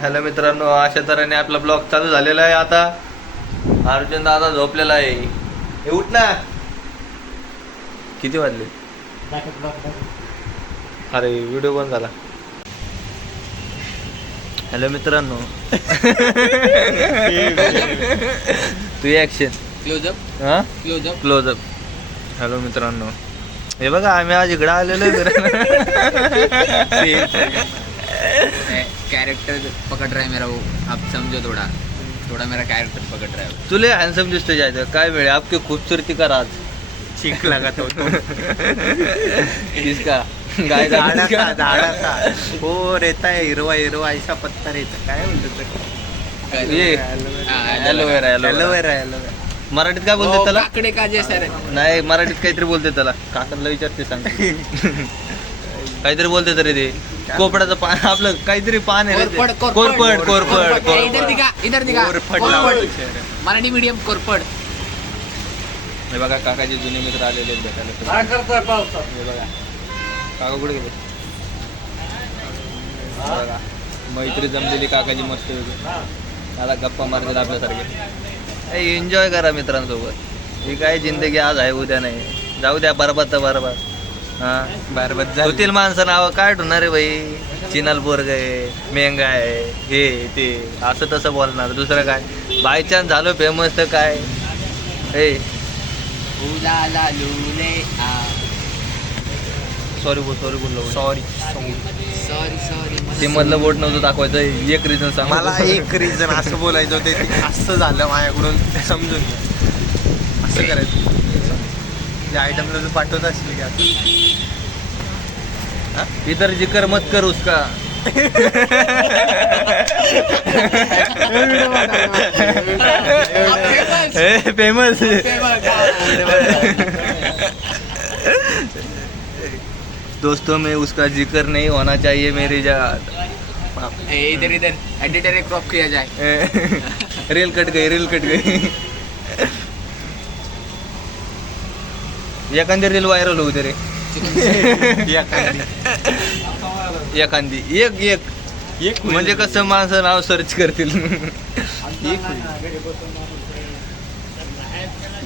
Hello मित्रांनो, अशा तऱ्हेने आपला ब्लॉग चालू झालेला आहे. आता अर्जुन दादा झोपलेला आहे. हे उठ ना. किती वाजले? अरे व्हिडिओ बंद झाला. हॅलो मित्रांनो. तू ऍक्शन क्लोजअप हा क्लोजअप क्लोजअप. हॅलो मित्रांनो, हे बघा आम्ही आज इकडे आलेलो कैरेक्टर पकड़ रहा है मेरा वो. आप समझो थोड़ा थोड़ा मेरा कैरेक्टर पकड़ रहा है. तुले हॅन्डसम दिसते जायचं काय मिळे आपकी खूबसूरती का राज. चीक लगा तो किसका गाय झाडाचा हो रेता है हिरवा हिरवा ऐसा पत्ता रेता काय म्हणतात ये ॲलोवेरा एलोवेरा मराठीत काय बोलते त्याला? काकडे का जैसा रे. नाही मराठीत काहीतरी बोलते त्याला. काकांना विचारते सांगते. काहीतरी बोलते तरी ते कोपडाचं पान आपलं काहीतरी पान आहे रे ते. कोरपड कोरपड इधर दिखा मराठी मीडियम कोरपड. हे बघा काकाचे जुने मित्र आलेले आहेत भेटायला. हे बघा काका कुठे गेले? बघा मैत्री जमलेली काकाची मस्त होती. आता गप्पा मारतील आपल्यासारखे. एन्जॉय करा मित्रांसोबत. ही काय जिंदगी आज आहे उद्या नाही. जाऊ द्या बरबाद तर बरबाद. हा बरबाद होतील माणसं नावं काय ठेवणार रे भाई. चिनाल पोरग आहे, मेंगा आहे, हे ते असं तसं बोलणार. दुसरं काय बाय चान्स झालो फेमस तर काय. हे सॉरी बोललो. सॉरी सॉरी ते मधलं बोट नव्हतं दाखवायचं. एक रिझन सांग मला एक रिझन असं बोलायचं होतं ते असं झालं माझ्याकडून समजून घे. असं करायचं जे आयटमला तू पाठवत असशील की असं इधर जिक्र मत कर उसका. फेमस दोस्तों में उसका जिक्र नहीं होना चाहिए मेरी जान. इधर इधर एडिटर क्रॉप किया जाए. रेल कट गई. एखादी रील व्हायरल होऊ दे रे. एखादी एक म्हणजे कसं माणसं नाव सर्च करतील.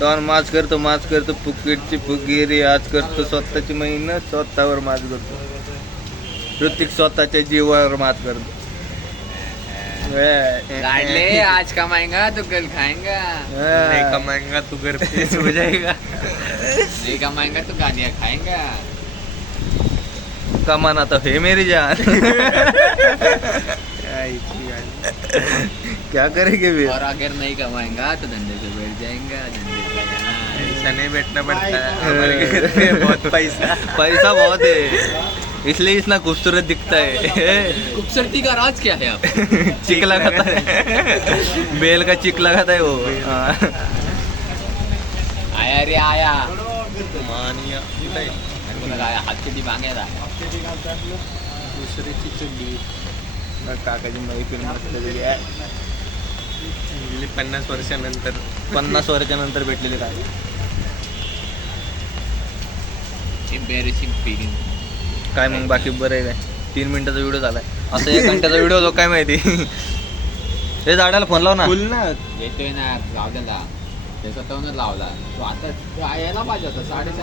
डॉन माच करतो फुकीटची फुगीरी आज करतो. स्वतःची मेहनत स्वतःवर मात करतो. ऋतिक स्वतःच्या जीवावर मात करतो. लाडले आज कमाएगा तो कल खाएगा. नहीं कमाएगा तू घर पे हो जाएगा. नहीं कमाएगा तो गालियाँ खाएगा. कमाना तो है मेरी जान. क्या करेंगे भी. और अगर नहीं कमाएगा तो धंधे से बैठ जाएगा. ऐसा नहीं बैठना पड़ता है हमारे घर पे बहुत पैसा बहुत है इसलिए इतना खूबसूरत दिखता है. खूबसूरती का राज क्या है आप. चिक लगाता है. बेल का चिक लगाता है वो. आया रे आया. मानिया आया हात किती मागायला. दुसऱ्याची चुली काकाची मैत्रीण मस्त आहे. 50 वर्षानंतर 50 वर्षानंतर भेटलेले काय. Embarrassing feeling. काय मग बाकी बरं आहे काय. 3 मिनिटाचा व्हिडिओ झालाय. असं 1 घंट्याचा व्हिडिओ होतो काय माहिती. हे झाडाला फोन लाव ना. फुल ना येतोय ना लावलेला. ते स्वतःहूनच लावला. तो आता यायला पाहिजे होता 4:30.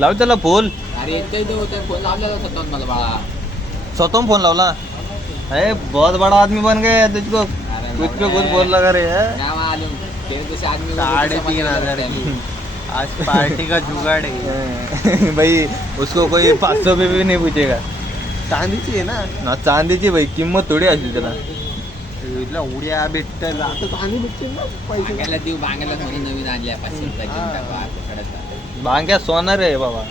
लाव त्याला फोन. अरे येतोय तो फोन लावलेला स्वतःहून मला बाळा. स्वतः फोन लावला. अरे बहुत बड़ा आदमी बन गया तुझको. कुछ पे कुछ बोल लगा रे. क्या मालूम तेरे जैसे आदमी 3,500 की आज पार्टी का जुगाड़ है. भाई उसको कोई 500 पे भी नहीं पूछेगा. चांदीची आहे ना चांदीची भाई किंमत थोडी असेल त्याला. इथला उड्या भेटत आता चांदी भेटते ना पैसे. भांग्याला देऊ. भांग्याला म्हणून नवीन आणल्या 500 रुपयाची. भांग्या सोनार आहे बाबा.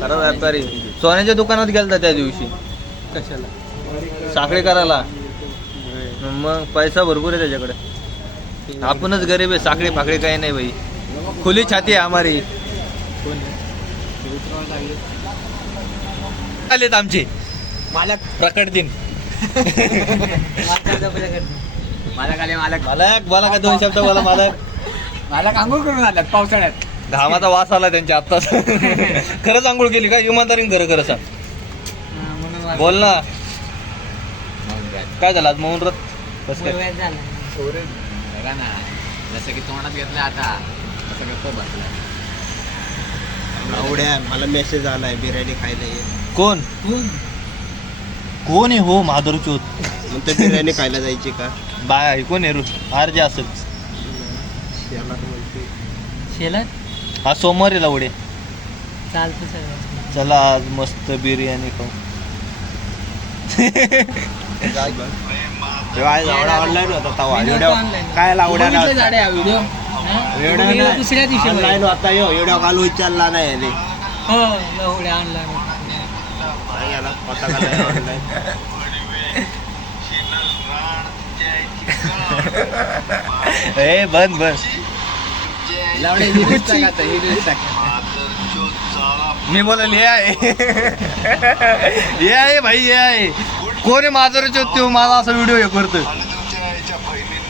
खरं व्यापारी सोन्याच्या दुकानात गेलता त्या दिवशी. कशाला साखळी करायला. मग पैसा भरपूर आहे त्याच्याकडे. आपणच गरीब आहे. साखळी फाकडी काही नाही भाई. खुली छाती आहे हमारी. आलेत आमचे मालक प्रकट दिन. मालक आले. मालक बोला का 2 शब्द बोला मालक. मालक आंघोळ करून आल्यात पावसाळ्यात. घामाचा वास आला त्यांच्या आत्ताच. खरंच आंघोळ केली का इमानदारीने खरं सांग. बोल ना. मुळव्याध काय झालं आज मुहूर्त कसं काय बघा ना जसं की तोंडात घेतलं आता तसं गप्प बसला आवड्या मला मेसेज आलाय बिर्याणी खायला ये. कोण कोण आहे हो माधुरचोत मग ते बिर्याणी खायला जायची का? बाय कोण आहे आरजे असेल याला तर म्हणते. हा सोमवारी लावडे चालतं सगळं. चला आज मस्त बिर्याणी खाऊ ऑनलाईन होता तवा Video व्हिडिओ online. काय लावड्या बघितलं झाडे हा व्हिडिओ दुसऱ्या दिवशी ऑनलाईन होता यो व्हिडिओ काल उचलला नाही याने. हो लवडे ऑनलाईन काय याला होता का नाही ऑनलाईन? ए बंद लावडे ही रील्स टाका आता, ही रील्स टाका. मी बोला ये आहे ये आहे भाई ये आहे कोण आहे माधुरचोत तो मला असा व्हिडिओ हे करतो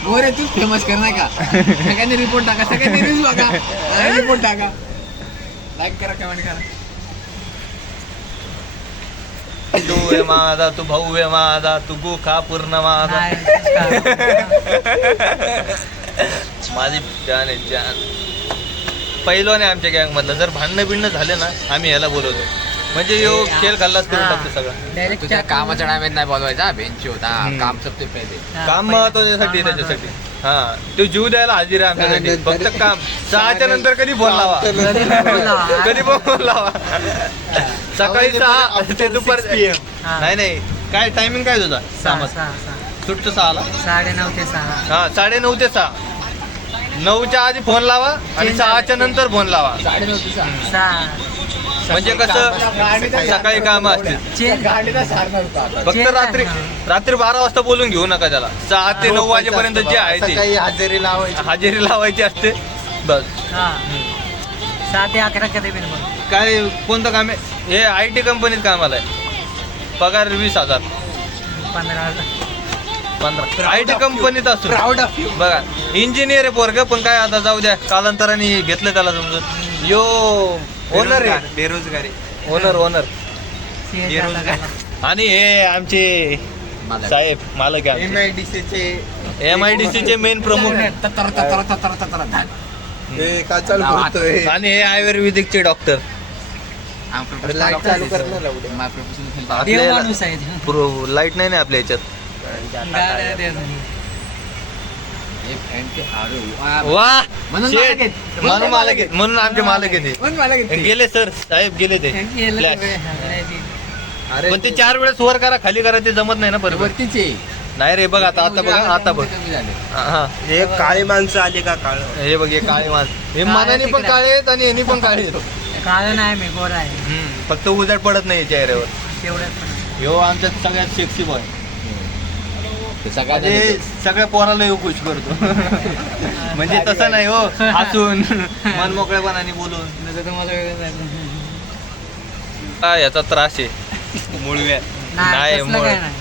गोरे तूच फेमस कर नाही का सगळ्यांनी रिपोर्ट टाका सगळ्यांनी रील्स बघा रिपोर्ट टाका लाईक करा कमेंट करा तू आहे माझा तू भाऊ आहे माझा तू गोखा पूर्ण माझा माझी जान आहे जान पहिलो नाही आमच्या गँग मधलं जर भांडणं बिंडणं झाले ना आम्ही ह्याला बोलवतो म्हणजे यो खेळ खाल्लाच करून टाकतो सगळं डायरेक्ट तुझ्या कामाच्या टायमात नाही बोलवायचा बेंच होता हम्म. काम सबसे पहिले काम महत्वाच्यासाठी त्याच्यासाठी हा तो जीव द्यायला हजेरी आहे आमच्यासाठी फक्त काम 6च्या नंतर कधी फोन लावा कधी पण फोन लावा सकाळी 6 ते दुपार नाही नाही काय टायमिंग काय तुझा कामात सुट्ट 6ला 9:30 ते 6. हा 9:30 ते 6 9च्या आधी फोन लावा आणि 6च्या नंतर फोन लावा 9:30 ते 6. म्हणजे कसं सकाळी काम असते गाडीला सारणार होता आता. फक्त रात्री 12 वाजता बोलून घेऊ नका त्याला 6 ते 9 वाजेपर्यंत जे आहे ते सकाळी हजेरी लावायची. हजेरी लावायची असते बस 7 ते 11 कधी पण बघ. काय कोणतं काम आहे हे IT कंपनीत कामाला आहे पगार 20,000 15 IT कंपनीत असतो Proud of you. बघा इंजिनियर आहे पोरग पण काय आता जाऊ द्या कालांतराने घेतलं त्याला समजून यो ओनर आहे बेरोजगारी ओनर बेरोजगार. आणि हे आमचे मालक. साहेब मालक आहे MIDC चे MIDC चे मेन प्रमुख ततर ततर ततर ततर धान. हे काय चालू करतोय? आणि हे आयुर्वेदिकचे डॉक्टर लाईट चालू कर ना लावड्या. My professional help. आपल्या देव याला- माणूस आहे तो. लाईट नाही ना आपल्या याच्यात गाड्या देत नाही. एक friend के आरो. वा म्हणून शेट. मालक आहेत. म्हणून मालक आहेत म्हणून आमचे मालक आहेत म्हणून मालक आहेत हे. ते. गेले सर साहेब गेले ते गेलं Flash. सगळे हाणायला ते. अरे पण ते 4 वेळेस वर करा खाली करा ते जमत नाही ना बरोबर वरतीच आहे. नाही रे बघ आता बघा आता बघ कमी झाले. हा हे काळी माणसं आली का काळ? हे बघ हे काळे मास हे काळे मनाने पण तिकडे. काळे आहेत आणि यांनी पण काळे आहेत काळं नाही मी गोरा आहे फक्त उजाड पडत नाही चेहऱ्यावर तेवढ्यात पण. ह्यो आमच्यात सगळ्यात सेक्सी बॉय ते सगळ्यात म्हणजे सगळ्या पोराला येऊ खुश करतो म्हणजे तसं नाही हो हसून मन मोकळेपणाने बोलून नंतर तुम्हाला वेगळं जायचं. हा, याचा त्रास आहे मुळव्या नाही नाही तसलं मुळ काय नाही.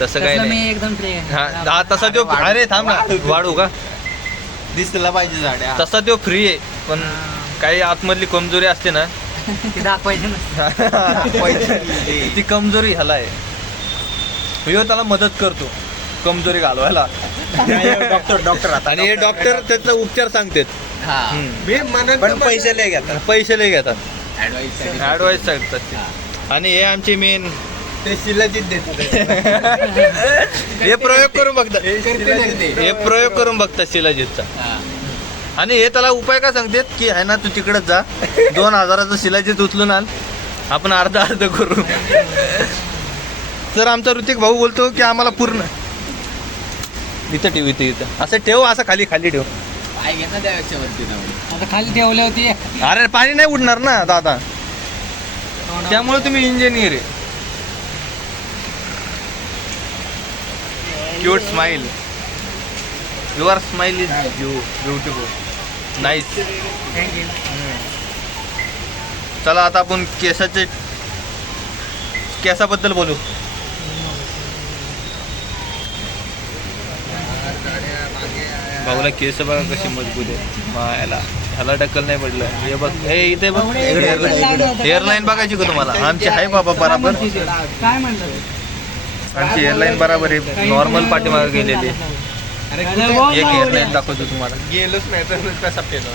तसं काय तसलं नाही मी एकदम फ्री आहे. हा तसा तो अरे थांब ना वाढू का दिसला पाहिजे झाड्या. तसा तो फ्री आहे पण काही आतमधली कमजोरी असते ना ते दाखवायचं ना. ती कमजोरी ह्याला आहे ह्यो त्याला मदत करतो कमजोरी घालवायला डॉक्टर आता आणि हे डॉक्टर त्याचा उपचार सांगतात हा मी म्हणत पण पैसे लय घेतात. पैसे लय घेतात ऍडवाइस ऍडवाइस सांगतात ते. आणि हे आमचे मेन ते शिलाजीत देतात. हे प्रयोग करून बघतात करते हे प्रयोग करून बघतात शिलाजीतचा आणि हे त्याला उपाय काय सांगतात की आहे ना तू तिकडच जा 2,000चं शिलाजीत उचलून आण आपण अर्ध करू तर आमचा ऋतिक भाऊ बोलतो की आम्हाला पूर्ण इथं ठेव इथं असं ठेव असं खाली ठेव काय घेत ना त्यापेक्षा वरती जाऊन. आता खाली ठेवले होती अरे पाणी नाही उडणार ना दादा त्यामुळे तुम्ही इंजिनियर आहे cute smile your smile is beautiful nice thank you. चला आता आपण केसाबद्दल बोलू भाऊला केस बघा कशी मजबूत आहे मायाला ह्याला टक्कल नाही पडलं हे बघ हे इथे बघ हेअरलाईन बघायची का तुम्हाला आमची आहे बाबा बराबर काय म्हणलं आमची हेअरलाईन बराबर आहे, नॉर्मल पाठीमागे गेलेली आहे. एक हेअरलाईन दाखवतो तुम्हाला. गेलोच नाही तर कसा पेलो.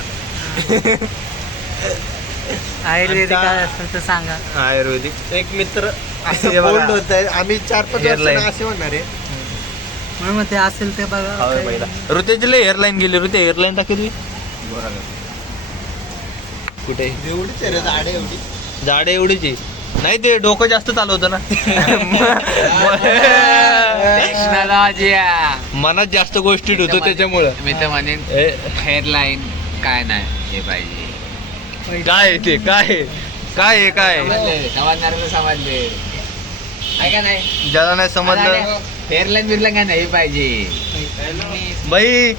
आयुर्वेदिक काय असेल तर सांगा. आयुर्वेदिक एक मित्र असं हे बघा. बोल्ड होत आहे, आम्ही 4-5 Hairline. वर्षांना असे होणार आहे. म्हणून मग ते असेल ते बघा. पहिला ऋतेची लय हेअरलाईन गेली. ऋते हेअरलाईन टाकली कुठे? एवढीच आहे रे, झाडे एवढी. जाडे एवढीची नाही, ते डोकं जास्त चालवतं ना. मनात जास्त गोष्टी होतो त्याच्यामुळं. मी तर म्हणेन ए, हेअरलाईन काय नाही हे पाहिजे. काय ते काय काय काय समजणार समजले आहे का नाही. ज्याला नाही समजलं हेअरलाईन बिरलाईन काय नाही हे पाहिजे. बाई,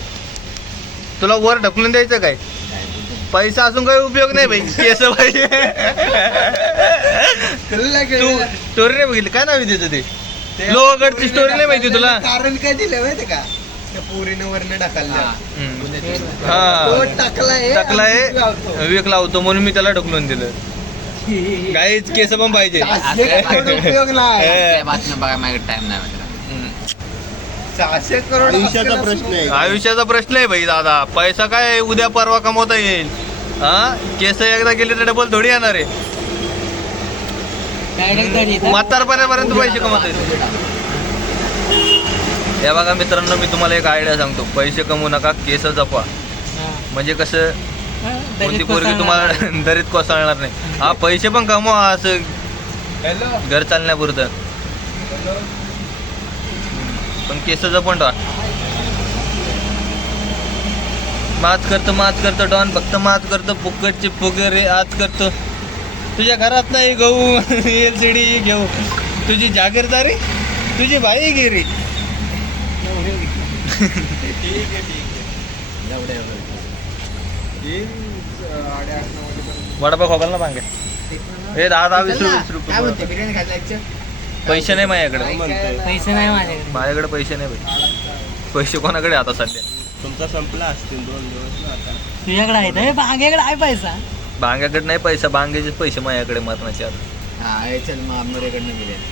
तुला वर ढकलून द्यायचं काय? पैसा असून काही उपयोग नाही बाई. केस पाहिजे. तू स्टोरी नाही बघितली काय नाव आहे तिचं ते? लोहगडची स्टोरी नाही माहिती तुला? कारण काय दिलं माहिती का? त्या पोरीनं वरनं ढकलल्या. हा टाकलाय टाकलाय विक लावतो म्हणून मी त्याला ढकलून दिलं. काहीच केस पण पाहिजे. उपयोग नाही. बातम्या बघा माझ्याकडे टाइम नाही मित्र. 600 करोड आयुष्याचा प्रश्न आहे. आयुष्याचा प्रश्न आहे भाई दादा. पैसा काय उद्या परवा कमवता येईल. हा केस एकदा गेले तर डबल थोडी येणार आहे. डायरेक्ट तरी येतं. म्हातारपणापर्यंत पैसे कमवता येतील. या बघा मित्रांनो, मी तुम्हाला एक आयडिया सांगतो. पैसे कमवू नका, केस जपा. हा. म्हणजे कसं हा, कोणती दलित पोरगी कोसळणार. तुम्हाला दरीत कोसळणार नाही. हा पैसे पण कमवा असं घर चालण्यापुरतं, पण केस जपून ठेवा. माच करतो डॉन, फक्त माच करतो. फुकटचे फुगरे आज करतो. तुझ्या घरात नाही गहू LCD घेऊ. तुझी जागीरदारी तुझी भाईगिरी. वडापाव खोकाल ना मागे. हे 10-20 रुपये. बिर्याणी खायला पैसे नाही माझ्याकडे. पैसे नाही माझ्याकडे. माझ्याकडे पैसे नाही भाई. पैसे कोणाकडे आता सध्या? तुमचा संपला असतील 2 दिवस ना आता. तुझ्याकडे आहे तर बागेकडे आहे पैसा. बांग्याकडे नाही पैसा. बांग्याचेच पैसे माझ्याकडे मरणाचे आता. हा चल मग आंबोरेकडनं बिर्याणी.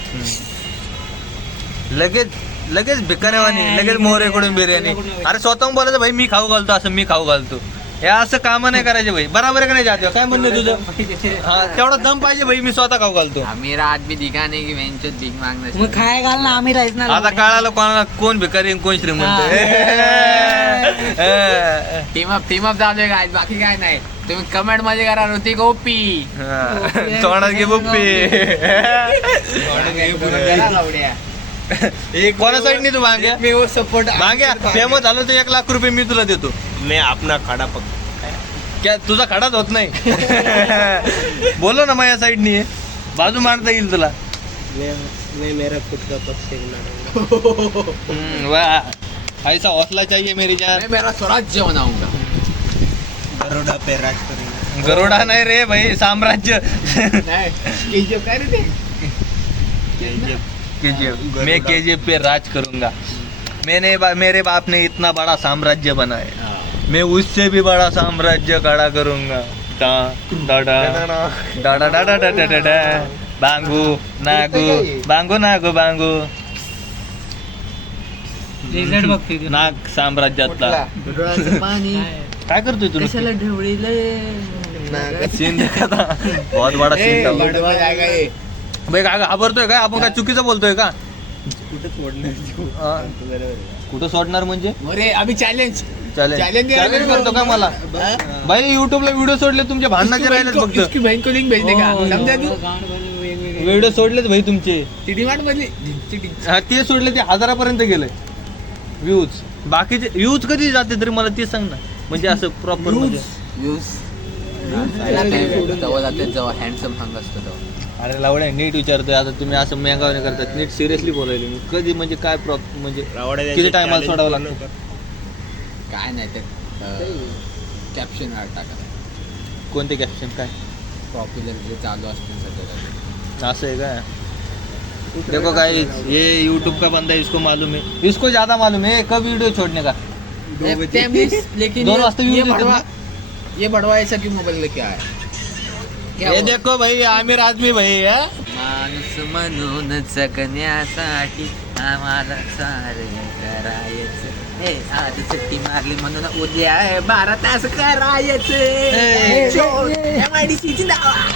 लगेच भिकाऱ्यावानी, लगेच मोरेकडून बिर्याणी. अरे स्वतःहून बोलायचं भाई मी खाऊ घालतो, असं मी खाऊ घालतो. हे असं काम नाही करायचे भाई. बराबर आहे का नाही जाते? काय म्हणणं तुझं? हा तेवढा दम पाहिजे भाई. मी स्वतः खाऊ घालतो. मेरा आदमी दिखा नाही की वेंचर भीक मागणं. मग खाय घाल ना, आम्ही राहायच ना. आता कळालं कोणाला कोण भिकारी आणि कोण श्रीमंत. टीम अप चालू आहे काय, बाकी काय नाही. तुम्ही कमेंट मध्ये करा ऋतिक ओपी. तोंडात घे बुप्पी. कोणा साईडनी तू भांग्या? मी वो सपोर्ट भांग्या फेमस झालं तर 1 लाख रुपये मी तुला देतो. मैं अपना खड़ा पक. क्या तुझा खडाच होत नाही? बोलो ना माझ्या साईडनी आहे, बाजू मांडता येईल तुला. मैं मेरा खुद का पक्ष देखना. वाह ऐसा हौसला चाहिए मेरी जान. मैं मेरा स्वराज्य बनाऊंगा. बरोडा पे राज करेंगे. गरुडा नहीं रे भाई, साम्राज्य. नाही KGF काय रे ते? KGF. मैं KGF पे राज करूंगा. मेरे बाप ने इतना बड़ा साम्राज्य बनाया, मैं उससे भी बड़ा साम्राज्य खड़ा करूंगा. बांगू नागू रिझल्ट बघते तू. नाग साम्राज्यातला. पाणी काय करतोय तू? कशाला ढवळीला सीन देखा था, बहुत बड़ा सीन था. भाई काय घाबरतोय काय? आपण काय चुकीचं बोलतोय का? कुठं सोडणार म्हणजे? अरे अभि चॅलेंज चॅलेंज करतो का मला? भाई युट्यूबला व्हिडिओ सोडले तुमचे, भांडणाचे राहिलेत फक्त. इसकी बहन को लिंक भेजने का समझा तू? व्हिडिओ सोडलेत भाई तुमचे. ती डिमांड मधली हा ते सोडले, ते 1000पर्यंत गेले व्ह्यूज. बाकीचे व्ह्यूज कधी जाते तरी मला ते सांग ना. म्हणजे असं प्रॉपर म्हणजे. जेव्हा जाते जेव्हा हँडसम हंग असतो तेव्हा. अरे लावड्या नीट विचारतोय. आता तुम्ही असं मेंगावणे करतात. नीट सिरियसली बोलायले मी. कधी म्हणजे काय म्हणजे किती टायमाला सोडावं लागतं? काय नाही ते कॅप्शन टाका. कोणते कॅप्शन काय? पॉप्युलर जे चालू असते सध्या. असं आहे काय? देखो गाइस, ये YouTube का बंदा है, इसको मालूम है, इसको ज्यादा मालूम है कब वीडियो छोड़ने का. लेकिन दोन वाजता ये views बड़वा देते ये बड़वा ऐसा क्यों मोबाइल लेके आया? ये देखो भाई आमिर आदमी भाई हा? माणूस म्हणून जगण्यासाठी आम्हाला सारे करायचं हे आज सुट्टी मारली म्हणून उद्या 12 तास करायचं MIDC जिंदाबाद.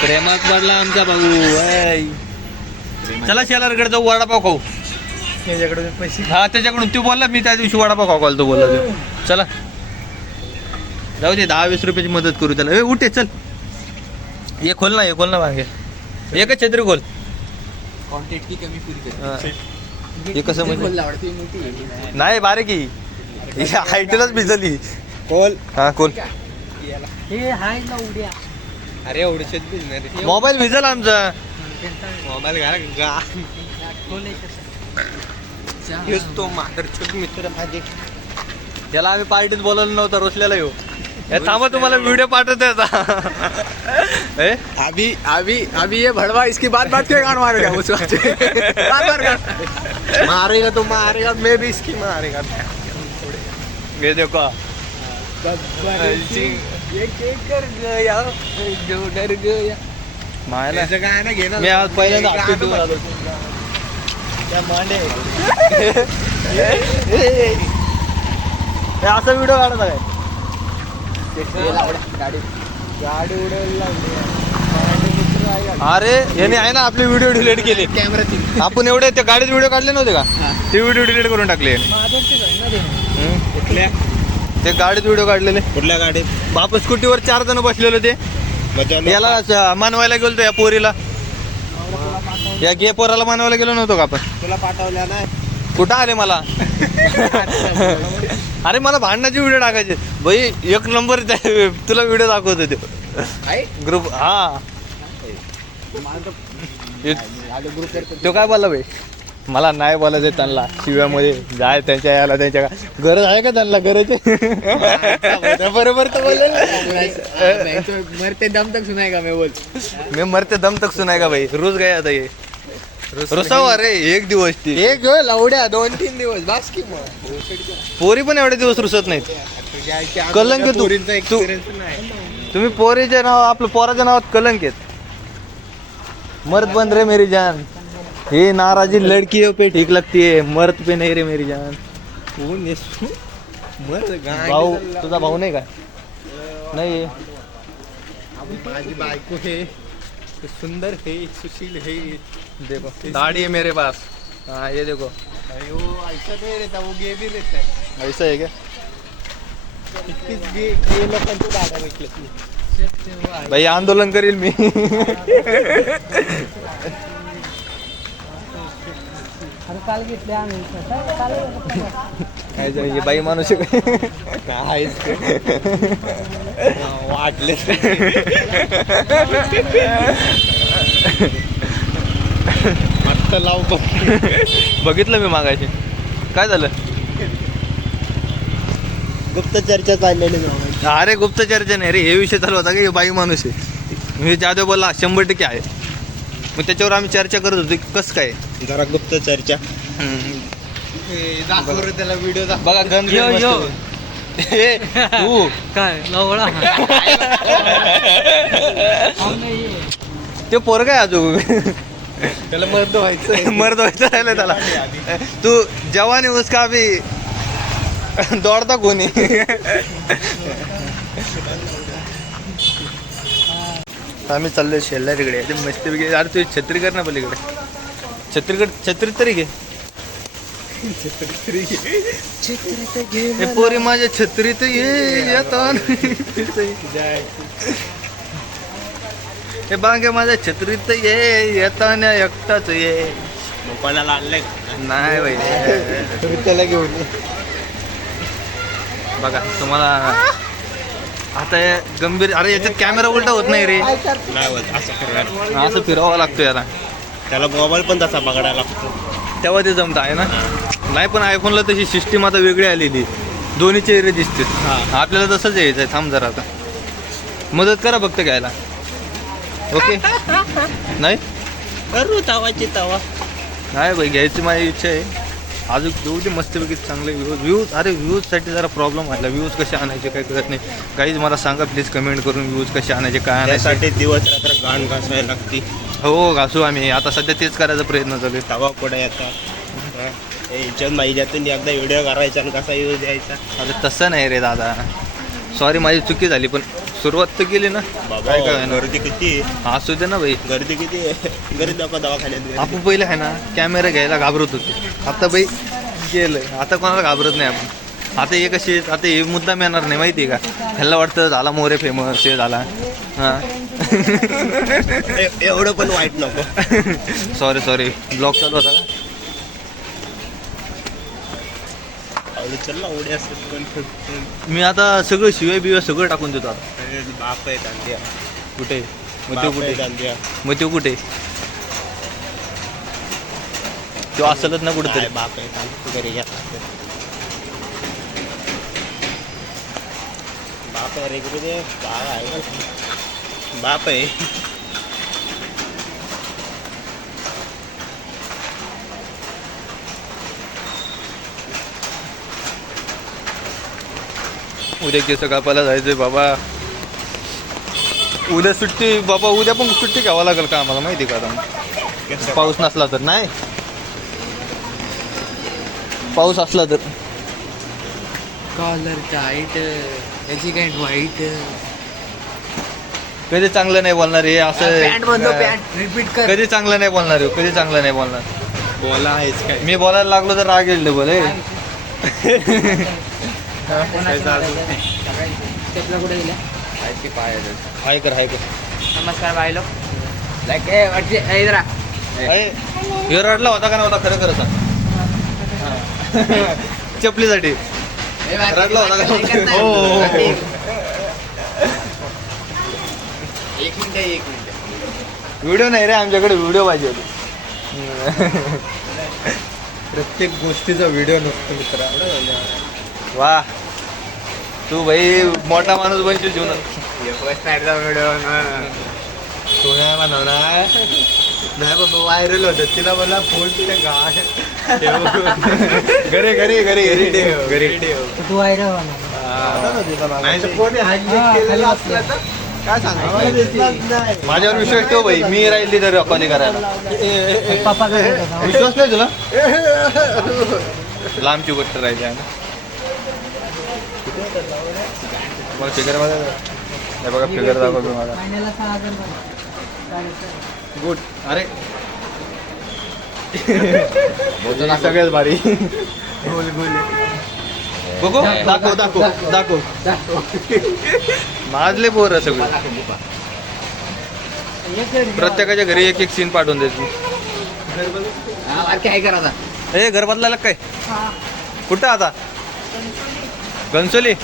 प्रेमात पडला आमचा भाऊ ऐ. चला शेलारकडे जाऊ वडापाव खाऊ त्याच्याकडे पैसे हा त्याच्याकडून तू बोलला मी त्या दिवशी वडापाव खाऊ घालतो बोलला तो. चला जाऊ दे 10-20 रुपयाची मदत करू त्याला ए उठे चल हे खोल ना मागे एकच छत्री खोल क्वांटिटी कमी पुरी कर. हा. हे कसं म्हणजे बोलला आवडते मोठी आहे. नाही बारीकी हायटेलाच भिजली कोल हा खोल हे हाय ना उड्या अरे एवढेच बिझनेस मोबाईल भिजल आमचा मोबाईल घ्या हेच तो मादरचोद मित्र माझे त्याला आम्ही पार्टीत बोलवलं नव्हतं रोसल्याला येऊ हे थांबा तुम्हाला व्हिडिओ पाठवते आता ए? अभी ये भड़वा इसकी बात के गान मारेगा उस मारेगा तो मारेगा मैं भी इसकी मारेगा हे देखो मायला त्याचं काय ना घे ना मी आज पहिल्यांदा हात पिऊन आलो. त्या मांडे हे असा व्हिडिओ काढत आहे गाडी उडायला अरे याने आहे ना आपले व्हिडिओ डिलीट केले कॅमेराची आपण एवढे त्या गाडीत व्हिडिओ काढले नव्हते का ते व्हिडिओ डिलीट करून टाकले याने. कुठल्या ते गाडीत व्हिडिओ काढलेले कुठल्या गाडीत आपण स्कूटीवर 4 जण बसलेले होते याला मानवायला गेलो या पोरीला या गे पोराला मानवायला गेलो नव्हतो का आपण तुला पाठवल्या नाही कुठं आले मला अरे मला भांडणाचे व्हिडिओ टाकायचे भाई 1 नंबर तुला व्हिडिओ दाखवत होते ग्रुप हा तो काय बोलला भाई मला नाही बोलायचं त्यांना शिव्यामध्ये जाय त्यांच्या याला त्यांच्या गरज आहे का त्यांना गरज बरोबर तर बोलले मरते दम तक सुनाएगा मैं बोल. मी मरते दम तक सुनाय भाई रोज गया आता ये रुसाव अरे 1 दिवस ती एक लवड्या 2-3 दिवस बास की मग पोरी पण एवढे दिवस रुसत नाहीत कलंक तू- पोरींचा तू- एक्सपिरियन्स नाही तुम्ही पोरीच्या नाव आपलं पोराच्या नावात कलंक आहेत मर्द बन रे मेरी जान हे नाराजी लड़कियों पे ठीक लगती है मर्द पे नहीं रे मेरी जान कोण आहेस तू? मर गाडी भाऊ चालला. तुझा भाऊ नाही का नाही माझी बायको हे सुंदर हे सुशील हे देखो दाढ़ी है मेरे पास हाँ ये देखो अरे वो ऐसा नहीं रहता वो गे भी रहता है ऐसा है क्या इतकीच गे लोकांची दाढा भेटली भाई आंदोलन करील मी अरे काल घेतले आम्ही काल काय जायचे बाई माणूस आहे का? आहेच वाटले मस्त लाव बघितलं मी मागायचे काय झालं गुप्त चर्चा चाललेली अरे गुप्त चर्चा नाही रे हे विषय चालू होता की हे बाई माणूस आहे मी जाधव बोलला 100% आहे मग त्याच्यावर आम्ही चर्चा करत होतो की कसं काय जरा गुप्त चर्चा दाखव रे त्याला व्हिडिओ दाखव बघा गन यो, यो. तू काय लवळा ते पोरग आहे अजून त्याला मर्द व्हायचं मर्द व्हायचं राहिलं त्याला तू जवानी उसका भी दौडता कोणी आम्ही चाललोय शेल्ला तिकडे मस्त अरे तू छत्री कर ना पलीकडे छत्री तरी घे हे पोरी माझ्या छत्रीत ये येतो हे बांगे माझ्या छत्रीत ये येताना एकटाच ये कोणाला आणलंय नाही बाई त्याला घेऊन बघा तुम्हाला आता हे गंभीर अरे याच्यात कॅमेरा उलटा होत नाही रे नाही होत असं करणार असं फिरवावं लागतो याला त्याला मोबाईल पण तसा पकडायला लागतो तेव्हा ते जमत आहे ना नाही पण आयफोनला तशी सिस्टीम आता वेगळी आलेली दोन्ही चेहरे दिसतील आपल्याला तसंच यायचं आहे थांब जरा आता मदत करा फक्त घ्यायला ओके नाही करू तवाची तवा नाही भाई घ्यायची माझी इच्छा आहे अजून येऊ दे मस्तपैकी चांगले व्ह्यूज अरे व्ह्यूजसाठी जरा प्रॉब्लेम व्हायला व्ह्यूज कसे आणायचे काय कळत नाही. काहीच मला सांगा प्लीज कमेंट करून व्ह्यूज कसे आणायचे काय आणायचे. त्यासाठी दिवस रात्र घाण घासायला लागते. हो घासू आम्ही आता सध्या तेच करायचा प्रयत्न चालू आहे. तवा पुढे येतात याच्यात महिन्यातून एकदा व्हिडिओ करायचा आणि कसा यूज द्यायचा. अरे तसं नाही रे दादा सॉरी माझी चुकी झाली पण सुरुवात तर केली ना. काय काय बाबा गर्दी किती असू दे ना भाई. गर्दी किती गर्दी नको दवाखान्यात. आपण पहिले आहे ना कॅमेरा घ्यायला घाबरत होतो आता बाई गेलं आता कोणाला घाबरत नाही आपण. आता हे कशी आता हे मुद्दाम येणार नाही माहिती आहे का. ह्याला वाटतं झाला मोरे फेमस हे झाला हां एवढं पण वाईट नको. सॉरी ब्लॉग चालू होता का. चल ना उड्या असतात. मी आता सगळं शिवाय बिवाय सगळं टाकून देतो आता. बाप आहे दांडिया. कुठे मग तो कुठे दांडिया मग तो कुठे तो असेलच ना कुठेतरी. बाप आहे दांडिया घरी घ्या. बाप आहे रे कुठे बाळ आहे बाप आहे. उद्या केस कापायला जायचंय बाबा. उद्या सुट्टी बाबा उद्या पण सुट्टी घ्यावं लागेल का आम्हाला माहिती का आता. पाऊस नसला तर नाही पाऊस असला तर कॉलर टाईट याची काय व्हाईट कधी चांगलं नाही बोलणार हे असं. रिपीट कर. कधी चांगलं नाही बोलणार हे कधी चांगलं नाही बोलणार. बोला आहेच काय. मी बोलायला लागलो तर राग येईल बोले. स्टेपला कुठे गेल्या हाय कर नमस्कार बाय लोक लाईक ए वाटते इधर हे रडला होता का नव्हता खरं खरं सांग. चपलीसाठी रडला होता का नव्हता? हो. एक मिनिट व्हिडिओ नाही रे आमच्याकडे व्हिडिओ पाहिजे होती. प्रत्येक गोष्टीचा व्हिडिओ नसतो मित्रा. वा तू भाई मोठा माणूस बनशील जीवनात. सोन्या बनवणार नाही बाबा व्हायरल होत तिला मला फोन तिथे गाय घरी घरी घरी घरी तू व्हायरल होणार. नाही तर कोणी केलेलं असलं तर काय सांगा. माझ्यावर विश्वास ठेव भाई मी राहिली तर कॉली करायला. पप्पा काय बोलत होता? विश्वास नाही तुला लांबची गोष्ट राहिली आहे ना. मग फिगर माझा हे बघा फिगर दाखवतो माझा महिन्याला 6,000 गुड. अरे सगळ्यात भारी. बघू दाखव दाखव दाखव माझले पोर सगळं. प्रत्येकाच्या घरी एक एक सीन पाठवून देतो. काय करायचा हे घर बदलायला काय कुठं आता घनसोली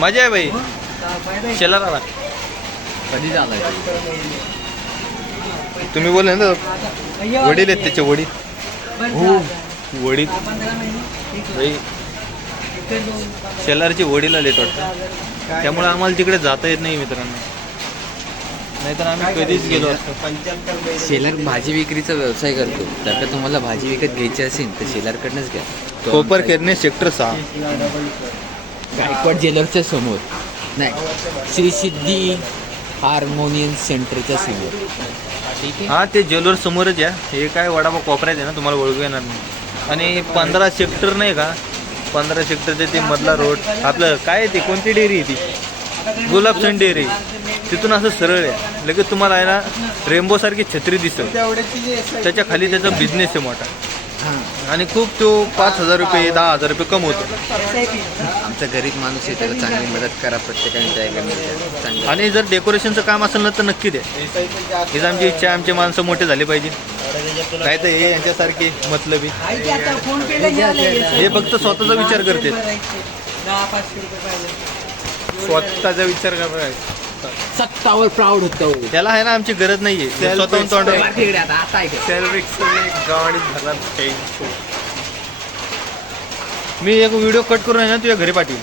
मजा आहे भाई. शेलाराला कधी झालाय तुम्ही बोलले ना वडील आहेत त्याचे वडील. वडील भाई शेलारचे वडील आलेत वाटतं त्यामुळे आम्हाला तिकडे जाता येत नाही मित्रांनो. नाहीतर आम्ही कधीच गेलो असतो. शेलार भाजी विक्रीचा व्यवसाय करतो. जर का तुम्हाला भाजी विकत घ्यायची असेल तर शेलारकडनंच घ्या. कोपर खेरणे सेक्टर 6 गायकवाड ज्वेलर्सच्या समोर नाही श्री सिद्धी हार्मोनियम सेंटरच्या समोर. ठीक आहे. हा ते ज्वेलर समोरच या. हे काय वडापाव कोपऱ्यात आहे ना तुम्हाला ओळखू येणार नाही. आणि 15 सेक्टर नाही का 15 सेक्टरचे ते मधला रोड आपलं काय आहे ते कोणती डेअरी आहे ती गुलाबचंद डेअरी तिथून असं सरळ आहे लगेच तुम्हाला आहे ना रेनबो सारखी छत्री दिसत. त्याच्या खाली त्याचा बिझनेस आहे मोठा आणि खूप तो 5,000 रुपये 10,000 रुपये कमवतो. आमचा गरीब माणूस आहे त्याला चांगली मदत करा प्रत्येकाने चांगली. आणि जर डेकोरेशनचं काम असेल ना तर नक्की द्या. हीच आमची इच्छा आहे. आमचे माणसं मोठे झाले पाहिजे. काय तर हे यांच्यासारखे मतलबी हे फक्त स्वतःचा विचार करते. स्वतःचा विचार करायचा. सत्तावर प्राऊड होतो. त्याला आहे ना आमची गरज नाहीये. स्वतःहून तोंड गाडी झाला. मी एक व्हिडिओ कट करून आहे ना तुझ्या घरी पाठवीन.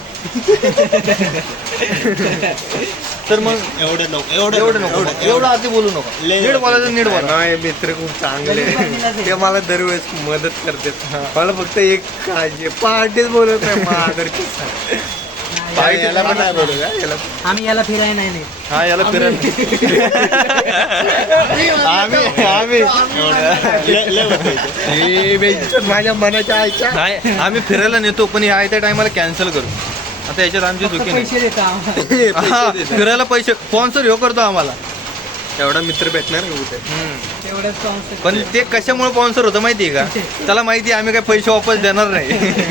तर मग एवढं नको एवढं नको एवढं आधी बोलू नको. नीट बोलायचं नीट बोला. माझे मित्र खूप चांगले ते मला दरवेळेस मदत करतात. मला फक्त एक काळजी पहाटेच बोलत नाही याला पण नाही बोलत का? याला आम्ही याला फिरायला नाही नेत. हा याला फिरायला माझ्या मनाच्या आईच्या नाही आम्ही फिरायला नेतो पण या त्या टायमाला कॅन्सल करू. आता याच्यात आमची फक्त चुकी नाही. पैसे देता आम्हाला. हा, फिरायला पैसे स्पॉन्सर ह्यो करतो आम्हाला. एवढा मित्र भेटणार का कुठे? तेवढंच sponsor. पण ते कशामुळे स्पॉन्सर होतं माहितीये का? त्याला माहिती आहे आम्ही काही पैसे वापस देणार नाही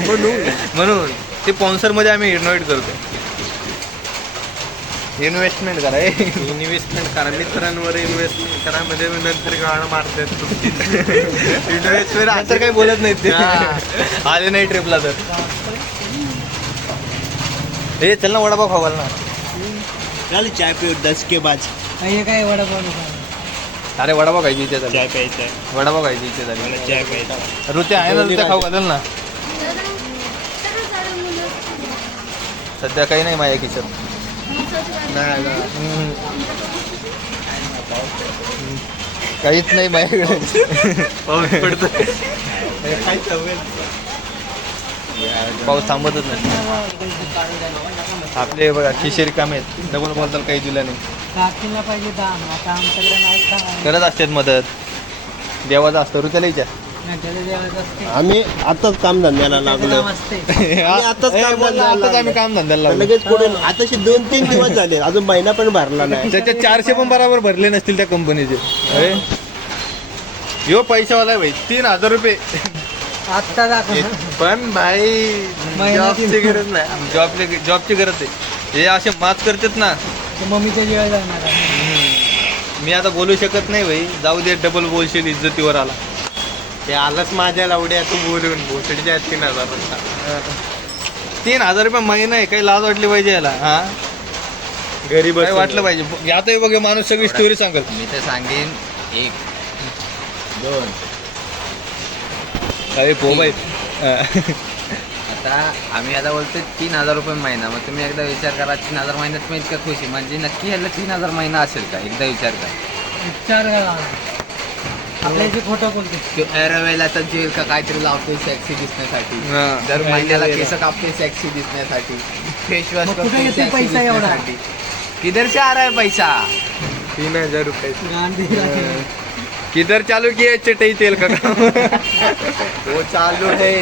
म्हणून ते स्पॉन्सर मध्ये आम्ही इन्व्हाइट करतो. इन्व्हेस्टमेंट करा इन्व्हेस्टमेंट करा मित्रांवर इन्व्हेस्टमेंट करा म्हणजे नंतर गाणं मारतात इन्व्हेस्टमेंट नंतर काही बोलत नाहीत ते आले नाही ट्रिपला तर. हे चल ना वडापाव खावाल ना. चल चाय पिऊ 10 के बाद हे काय वडापाव दुकान. अरे वडापाव खायची इच्छा झाली. चाय प्यायचा आहे वडापाव खायची इच्छा झाली. मला चाय प्यायचा ऋती आहे ना ऋत्या खाऊ घालेल ना. सध्या काही नाही माझ्या खिशात. काहीच नाही माझ्याकडे. पाऊस पडतो पाऊस थांबतच नाही. आपले बघा खिशे रिकामे आहेत. डबल बोलताल काही दिलं नाही. काकीला पाहिजे दाम आता आमच्याकडे नाही का. करत असतात मदत. देवाचं असतं ऋत्याला विचार. नाही, त्याला द्यायला असते. आम्ही आताच काम धंद्याला त्याचं लागलो काम असते. आताच काम आताच आम्ही काम धंद्याला लागलो. लगेच पुढे आताशी 2-3 दिवस झाले अजून महिना पण भरला नाही त्याच्यात 400 पण बरोबर भरले नसतील त्या कंपनीचे. अरे यो पैशावाला आहे भाई. 3000 रुपये. आत्ता दाखव. पण भाई जॉबची गरज नाही जॉबची गरज आहे. हे असे माच करतात ना. ते मम्मीच्या जेवायला जाणार आहे. मी आता बोलू शकत नाही भाई. जाऊ दे डबल बोलशील इज्जतीवर आला. ते आलंच माझ्या लावड्या तू बोलून भोसडीच्या 3000 $3000 रुपये महिना आहे. काही लाज वाटली पाहिजे याला. हा घरी काय वाटलं पाहिजे. आता हे बघ हे माणूस सगळी स्टोरी सांगत. मी तर सांगेन 1 2. अरे पो बाई. आता आम्ही आता बोलतोय 3000 रुपये महिना. मग तुम्ही एकदा विचार करा 3000 महिन्यात मी इतकं खुशी म्हणजे नक्की याला 3000 महिना असेल का? एकदा विचार करा. विचार करा. आपल्या इथे खोटं बोलते. एअरवेला तर जेल का काहीतरी लावतोय सेक्सी दिसण्यासाठी. दर महिन्याला केस कापतोय सेक्सी दिसण्यासाठी. फेस वॉश मग कुठे येते पैसा एवढा? किधर से आ रहा है पैसा? 3000 रुपये गांधी किधर चालू किया चटई तेल का काम. वो चालू है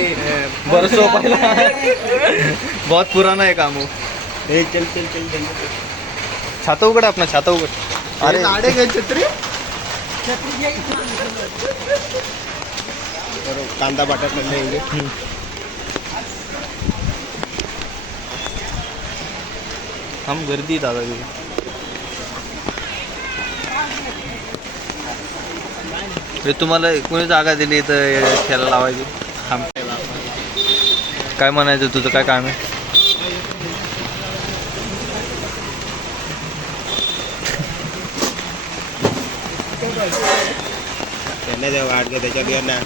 बरसों पहला. बहुत पुराना है काम वो. चल छाता उघड अपना छाता उघड. अरे लाडे घे छत्री कांदा बटाटा लेंगे हम गर्दी दादा तिथे. हे तुम्हाला कोणी जागा दिली तर खेळायला लावायची. काय म्हणायचं तुझं काय काम आहे. त्यांना द्या वाट घ्या त्याच्यात घ्या ना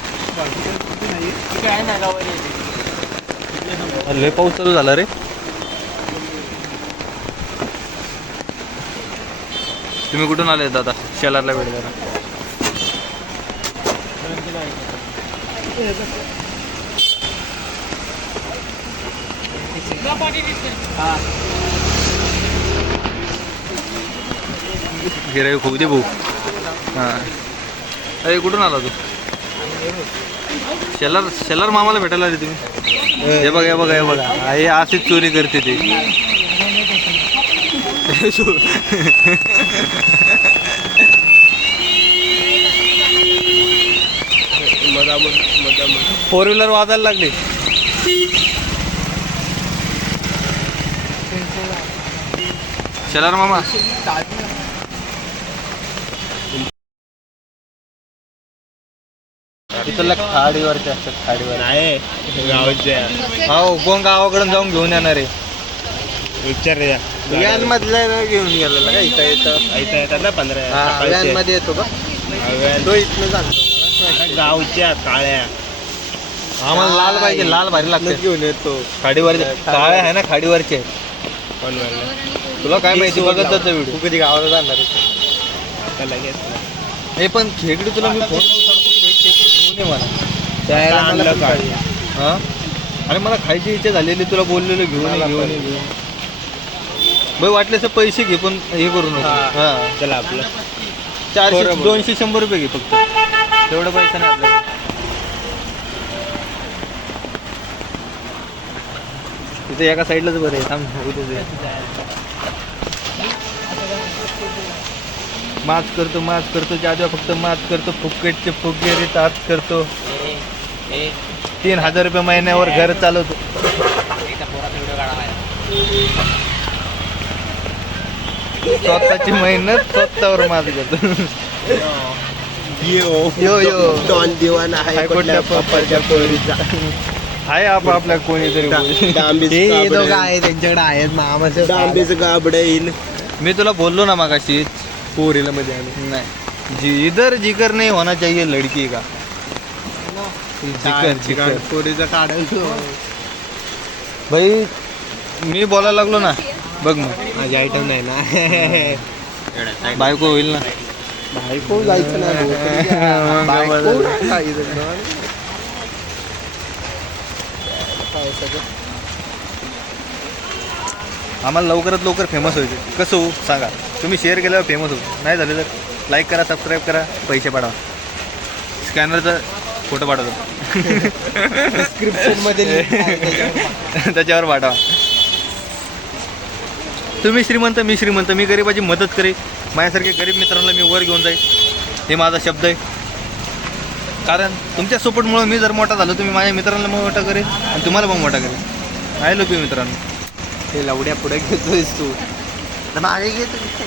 लय पाऊस चालू झाला रे. तुम्ही कुठून आले दादा शेलारला भेट द्यायला. गिराई खूप दे भाऊ. हां अरे कुठून आला तू. शेलार मामाला भेटायला आले तुम्ही. हे बघा हे बघा हे बघा हे अशीच चोरी करते ते. फोर व्हीलर वाजायला लागली. शेलार मामा इथं खाडीवरचे असतात. खाडीवर नाही गावच्या हो कोण गावाकडून जाऊन घेऊन येणार आहे. विचार व्हॅन मधल्या घेऊन गेलेला का इथं येतात ना 15 व्हॅन मध्ये येतो का तो इथनं जातो गावच्या काळ्या. आम्हाला लाल पाहिजे. लाल भारी लागते घेऊन येतो खाडीवर. काळे आहे ना खाडीवरचे पनवेलला. तुला काय माहिती बघत जातो व्हिडिओ. तू कधी गावाला जाणार आहे? त्याला घेतलं. हे पण खेकडे तुला मी फोन सांगतो की भाई खेकडे घेऊन ये मला. त्याला आणलं का? हा अरे मला खायची इच्छा झालेली, तुला बोललेलो घेऊन ये, घेऊन ये, घेऊन ये. भाई वाटले तर पैसे घे पण हे करू नको. हा चला आपलं 400 बरोबर. 200 रुपये घे फक्त, तेवढा पैसा नाही आपल्याला. तिथे एका साईडलाच बरं आहे. थांब उद्या माच करतो जादू फक्त माच करतो, फुकटचे फुगे रे ताच करतो. 3000 रुपये महिन्यावर घर चालवतो. स्वतःची मेहनत स्वतःवर मात घेतो. यो यो डॉन दिवाना आहे कुठल्या पप्पाच्या पोरीचा. आहे आपल्या कोणीतरी. डांबीचं दोघं आहे त्यांच्याकडे आहेत नावाचे गाबड येईल. मी तुला बोललो ना मगाशी पोरीला मध्ये आली. नाही इधर जिगर नहीं होना चाहिए लड़की का. जिगर पोरीचा काढायचो. भाई मी बोलायला लागलो ना बघ मग माझी आयटम नाही ना. बायको होईल ना. बायको जायचं नाही. बायको नाही जायचं. आम्हाला लवकरात लवकर फेमस व्हायचे. कसं होऊ सांगा. तुम्ही शेअर केल्यावर फेमस होऊ, नाही झाले तर लाईक करा, सबस्क्राईब करा, पैसे पाठवा. स्कॅनरचा फोटो पाठवतो डिस्क्रिप्शन मध्ये त्याच्यावर पाठवा. तुम्ही श्रीमंत मी श्रीमंत, मी गरिबाची मदत करेन. माझ्यासारखे गरीब मित्रांना मी वर घेऊन जाईल, हे माझा शब्द आहे. कारण तुमच्या सपोर्टमुळे मी जर मोठा झालो, तुम्ही माझ्या मित्रांना मोठा करेन आणि तुम्हाला पण मोठा करेन. आहे लोक मित्रांनो. हे लवड्या पुढे घेतोयस तू, मागे घेतो.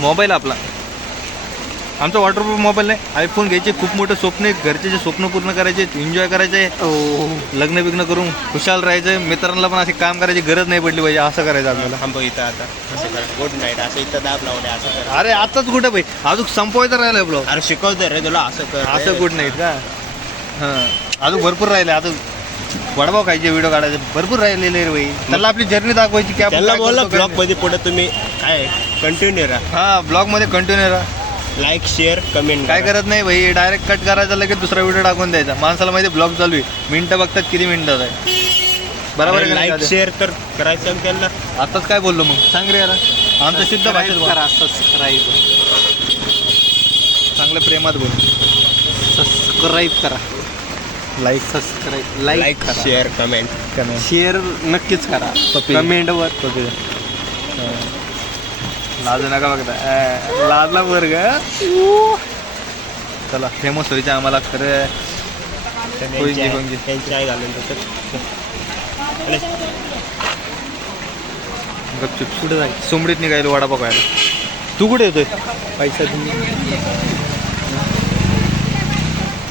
मोबाईल आपला, आमचा वॉटरप्रूफ मोबाईल नाही. आयफोन घ्यायचे खूप मोठं स्वप्न आहे. घरचे जे स्वप्न पूर्ण करायचे, एन्जॉय करायचे, लग्न बिग्न करून खुशाल राहायचं. मित्रांना पण असे काम करायची गरज नाही पडली पाहिजे, असं करायचं आपल्याला. थांबव इथं आता. असं कर, गुड नाईट असं इथं दाब लावले. असं कर. अरे आताच कुठं पाहिजे, अजून संपवायचं राहिलं ब्लॉग. अरे शिकवतो रे तुला. असं कर. असं गुड नाईट का. हां अजून भरपूर राहिले. अजून वडापाव खायचे, व्हिडिओ काढायचे भरपूर राहिलेले रे भाई. त्याला आपली जर्नी दाखवायची की आपण त्याला काय बोला करतो, काय ब्लॉग नाही. मध्ये पुढे तुम्ही काय कंटिन्यू राहा. हां ब्लॉगमध्ये कंटिन्यू राहा. लाईक शेअर कमेंट काय करत नाही भाई, डायरेक्ट कट करायचा, लगेच दुसरा व्हिडिओ टाकून द्यायचा. माणसाला माहिती ब्लॉग चालू आहे, मिनटं बघतात किती मिनिटात आहे. बरोबर आहे का नाही? लाईक शेअर तर करायचं त्यांना. आताच काय बोललो मग सांग रे याला. आमचं शुद्ध भाषेत बोल. सबस्क्राईब चांगलं प्रेमात बोल. सबस्क्राईब करा. Like subscribe like share comment. Share नक्कीच करा. कमेंटवर लाज नका बघता. लाजला वर्ग. चला फेमस व्हायचं आम्हाला खरं. होईल. त्यांची आई घालून गपचूप कुठे जाईल. सोमडीत निघायला वडापाव खायला. तू कुठे येतोय. पैसा तुम्ही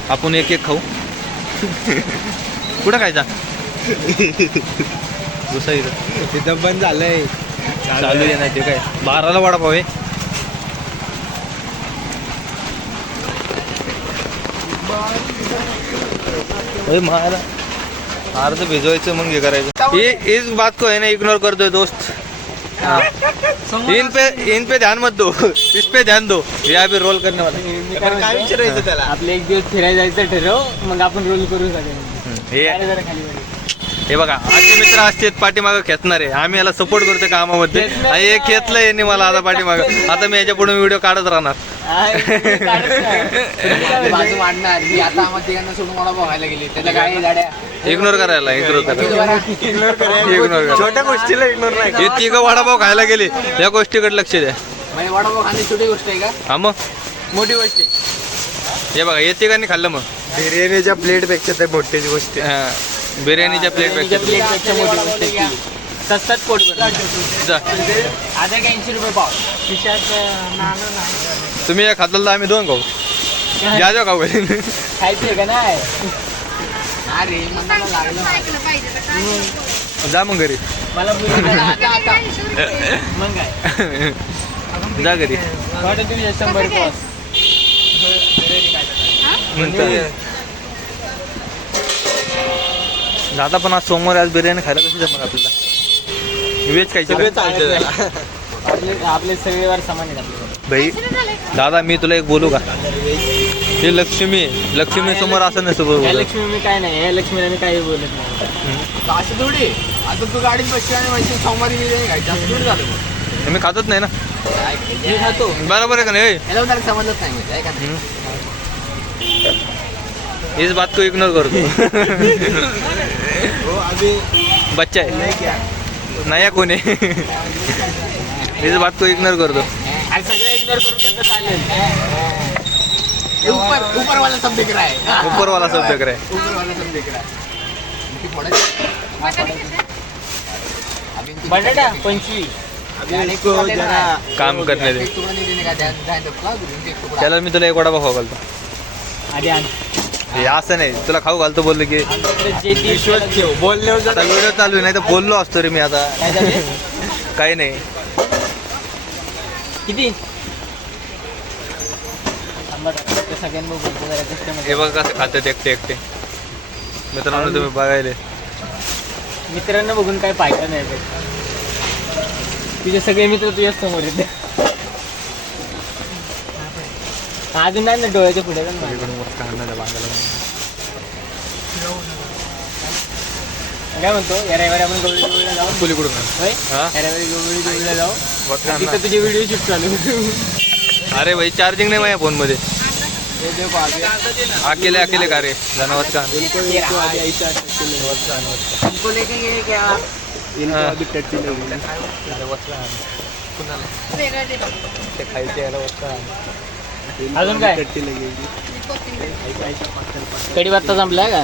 आपण एक एक खाऊ. कुठं खायचा. दुसरा इथं तिथं बंद झालंय. चालू आहे नाही ते काय 12ला वडापाव आहे. मारा अर्ध भिजवायचं मग हे करायचं. ये इस बात को है ना इग्नोर कर दो दोस्त. हाँ. इन पे ध्यान मत दो, इस पे ध्यान दो. ये अभी रोल करने वाला. काय विचारायचं त्याला. आपलं एक दिवस फिरायला जायचं ठरव, मग आपण रोल करू सगळ्यांनी. हे बघा असे मित्र असतात पाठीमागं खेचणारे. आम्ही याला सपोर्ट करतो कामामध्ये. आणि हे खेचलंय यांनी मला आता पाठीमागं. आता मी याच्या पुढे व्हिडिओ काढत राहणार. बाजू मांडणार मी आता आम्हाला तिघांना सोडून मला बघायला गेले त्याला काय गाड्या इग्नोर करायला इग्नोर छोट्या गोष्टीला इग्नोर नाही. हे तिघं वडापाव खायला गेले, या गोष्टीकडे लक्ष द्या. म्हणजे वडापाव खाणे छोटी गोष्ट आहे का हा मग मोठी गोष्ट आहे. हे बघा हे तिघांनी खाल्लं मग. बिर्याणीच्या प्लेट पेक्षा ते मोठीच गोष्ट आहे. हा बिर्याणीच्या प्लेटपेक्षा प्लेटपेक्षा मोठी गोष्ट आहे ती. सस्तात पोट जा. आता 80 रुपये पाव तुम्ही एक खाल्लं तर आम्ही 2 खाऊ. जा जा खाऊ. खायचं का नाही. अरे मला लागलं जा मग घरी. मला आता मग काय जा घरी. वाटत तुम्ही 100 रुपये दादा पण आज सोमवार, आज बिर्याणी खायला कशी जमणार आपल्याला. व्हेज खायचे सगळे का? चालतं त्याला. आपले सगळेवार समान आहेत आपल्याकडे. भाई दादा मी तुला एक बोलू का, हे लक्ष्मी आहे, लक्ष्मी समोर असं नसतं या बरोबर. लक्ष्मी मी काय नाही, या लक्ष्मीला मी काही बोलत नाही. असं थोडी आता तू गाडीत बसली आणि वैसे सोमवारी बिर्याणी खायची असं थोडी झालं मग. मी खातच नाही ना. मी खातो बरोबर आहे का नाही? याला पण त्याला समजत नाही म्हणजे आहे का नाही? इस बात को इग्नोर कर दो. हो अभी बच्चा है नहीं क्या नया कोण आहे. इस बात को इग्नोर कर दो. आणि सगळं इग्नोर करून कसं चालेल. ये ऊपर वाला सब दिख रहा है ऊपर वाला सब देख रहा है. ऊपर वाला सब दिख रहा है इनकी फोड़ा अभी इनकी बटाटा 25. अभी इसको जरा काम करने दे. एक टुकड़ा नहीं देने का ध्यान रखा उनके एक टुकड़ा त्याला मी तुला एक वडापाव खाऊ घालतो. आधी आण. हे असं नाही तुला खाऊ घालतो बोललो की जे विश्वास ठेव बोलण्यावर आता व्हिडिओ चालू आहे, नाही तर बोललो असतो रे मी आता. काय झाले? काही नाही. किती? थांबा, त्या सगळ्यांना बोलतो जरा customer. हे बघ कसं खातात एकटे एकटे. मित्रांनो तुम्ही बघायले. मित्रांना बघून काय फायदा नाही बघ. तुझे सगळे मित्र तुझ्याच समोर येते. अजून नाही ना डोळ्याच्या पुढे जाऊन मागे. इकडून वरचा हाणायला बांधायला. काय म्हणतो या रविवारी आपण गवळी गवळीला जाऊ. पलीकडून आण. होय हा? या रविवारी गवळी गवळीला जाऊ. वरचा हाण तिथं ना. तुझे व्हिडिओ शूट चालू. अरे भाई चार्जिंग नाही माझ्या फोन मध्ये. अकेले अकेले का रे धन्यवाद का. इनको लेके ये क्या इनको हाँ. अभी टट्टी लगी ते खायचे याला वरचा हाण. इनको अजून अभी काय? टट्टी लगेगी कढीपत्ता संपलाय का?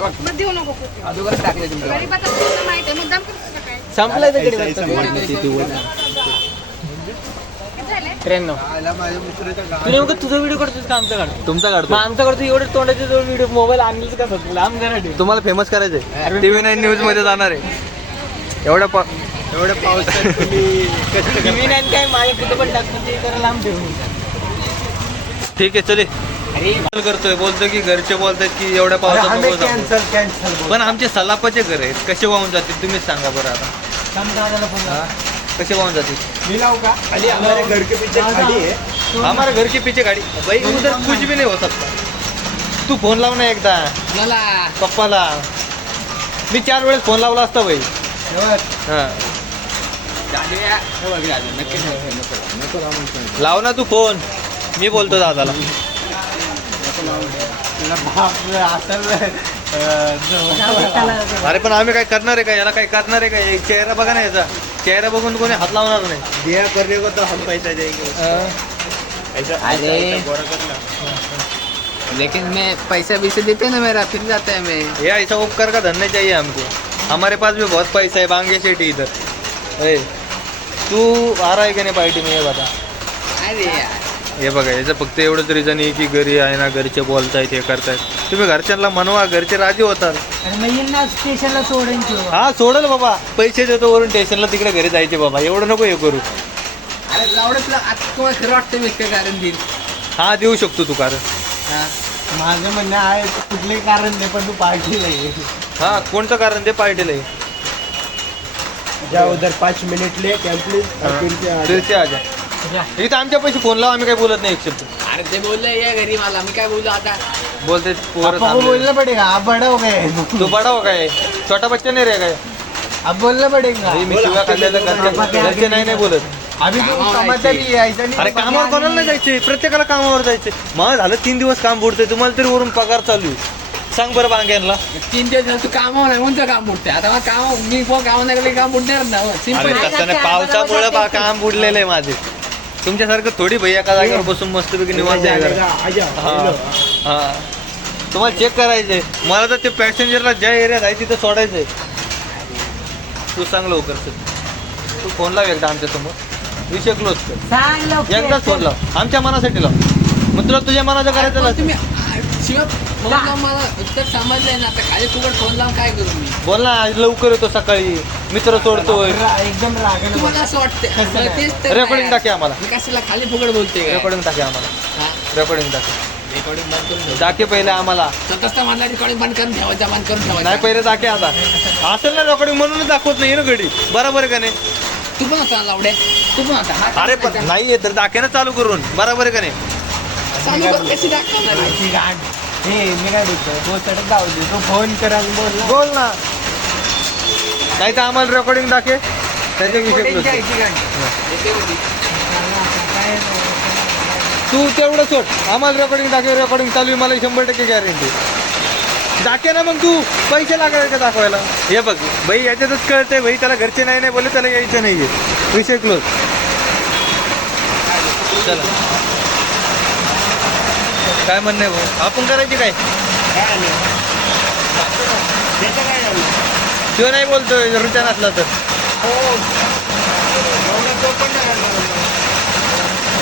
मग देऊ नको कुठे. अगोदर टाकले तुमच्या गरीब आता तुला माहिती आहे मुद्दाम करतोस का काय? संपलाय तर ऐसा कढीपत्ता. किती झाले? 93. माझ्या मित्राचा तू नेमकं तुझा व्हिडिओ करतोस का आमचा काढतो? तुमचा मग काढतो. आमचा करतो एवढे तोंडाचे दोन व्हिडिओ मोबाईल आणलीच का फक्त लांब जरा ठेव. तुम्हाला फेमस करायचंय. TV9 न्यूज मध्ये जाणार आहे. एवढ्या एवढ्या पावसात तुम्ही कष्ट टीव्ही नाही काय माझ्या कुठं पण टाकतो ते जरा लांब ठेवून. ठीक आहे चले. अरे करतोय बोलतो की घरचे बोलतात की एवढ्या पावसात नको जाऊ. कॅन्सल पण आमचे सलापाचे घर आहेत कसे वाहून जातील तुम्हीच सांगा बरं आता. दादाला फोन हा? कसे वाहून जातील. मिलाऊ का खाली हमारे घर के पीछे खाली है हमारे घर के पीछे गाडी भाई उधर कुछ भी नहीं हो सकता. तू फोन लाव ना एकदा मला पप्पाला. मी 4 वेळेस फोन लावला असता भाई. हा नक्की नको लाव ना तू फोन. मी बोलतो दादाला. अरे पण आम्ही काय करणार आहे का याला काय करणार आहे का. एक चेहरा बघा ना याचा. चेहरा बघून कोणी हात लावणार नाही. दिया करने को तो हम पैसा देंगे ऐसा अरे. ऐसा गोरा करना लेकिन मैं पैसा वैसे देते ना मेरा फिर जाता है मैं ये ऐसा उपकार का धरना चाहिए हमको. हमारे पास भी बहुत पैसा है. बांगे शेटी इधर. ए, तू आ रहा है की नाही पार्टी में ये बता. अरे यार हे बघा याचं फक्त एवढंच रिझन आहे की घरी आहे ना घरचे बोलतायत हे करतायत. तुम्ही घरच्यांना म्हणवा घरचे राजी होतात. अरे मग येईल ना स्टेशनला सोडेन तू. हा सोडल बाबा. पैसे देतो वरून स्टेशनला तिकडे घरी जायचे बाबा. एवढं नको हे करू. अरे लावडतला आता तुम्हाला खरं वाटतं मी काय कारण देईल हा देऊ शकतो तू कारण. हा. माझं म्हणणं आहे कुठले कारण नाही पण तू पार्टीला ये हा कोणतं कारण ते पार्टीला आहे. जा उधर 5 मिनिट ले प्लीज फिर से आ जा. इथं आमच्या पैसे फोन लावा. आम्ही काही बोलत नाही एक शब्द. अरे ते बोलले या घरी मला मी काय बोलू आता बोलते पोरं आपको थांबले. बोलना पड़ेगा आप बड़ा हो गए तू बडा हो काय छोटा बच्चा नाही रे काय. अब बोलना पड़ेगा मी शिव्या खाल्लेलं घरचे नाही बोलत. अभी तू कमाता भी है ऐसा नहीं अरे कामावर कोणाला नाही जायचे. प्रत्येकाला कामावर जायचे. मग झालं 3 दिवस काम बुडतंय. तुम्हाला तरी वरून पगार चालू आहे. सांग बरं बांग्यांना. 3 दिवस तू कामावर नाही कोणतं काम बुडते आता मला काम मी कोण कामावर नाही गेले काम बुडणार ना अरे सिंपल तसं नाही पावसामुळे काम बुडलेलं आहे माझे. तुमच्यासारखं थोडी भाई एका जागेवर बसून मस्तपैकी निवांत आहे घरात. हा हा तुम्हाला चेक करायचंय. मला तर ते पॅसेंजरला ज्या एरियात आहे तिथं सोडायचंय. तू सांग लवकर चल. तू फोन लाव एकदा आमच्या समोर. विषय क्लोज कर. सांग लवकर. एकदाच फोन लाव. आमच्या मनासाठी लाव. मग तुला तुझ्या मनाचं करायचं नसेल. तुम्ही शिवाय फोन लावून मला उत्तर समजलंय ना आता खाली फुकट फोन लावून काय करू मी बोल ना आज लवकर येतो सकाळी. मित्र सोडतोय. एकदम रागानं तुम्हाला असं वाटतं मला तेच तर रेकॉर्डिंग टाके आम्हाला. मी कशाला खाली फुकट बोलते काय? रेकॉर्डिंग टाके आम्हाला. हा. रेकॉर्डिंग टाके. रेकॉर्डिंग बंद करून ठेव. दाखे पहिले आम्हाला. तसं म्हणला रेकॉर्डिंग बंद करून ठेवायचं, बंद करून नाही ठेवायचं. पहिले दाखे आता. असेल ना रेकॉर्डिंग म्हणूनच दाखवत नाही ना घडी. बरोबर आहे का नाही? तू पण होता लावडे, तू पण होता. हा, अरे पण नाहीये तर दाखेनं चालू करून. बरोबर आहे का नाही? चालू कर, कशी दाखवणार आहे? माहिती गाड. हे मी काय बोलतो पोस्टर जाऊ दे, तू फोन करा आणि बोल ना. बोल ना. नाही तर आम्हाला रेकॉर्डिंग दाखे त्याच्या विषय Recording close. घ्यायची गाडी. येते कधी? काय तू तेवढं सोड. आम्हाला रेकॉर्डिंग दाखव. रेकॉर्डिंग चालू आहे मला 100% गॅरंटी. दाखे ना मग तू. पैसे लागणार का दाखवायला? हे बघ भाई याच्यातच कळतंय भाई त्याला घरचे नाही बोलले त्याला यायचं नाहीये. विषय क्लोज. चला काय म्हणणं आहे भाऊ? आपण करायची काय? काय आलं? त्याचं काय झालं? तो नाही बोलतोय रुचा नसला तर. एवढं तो पण नाही करणार.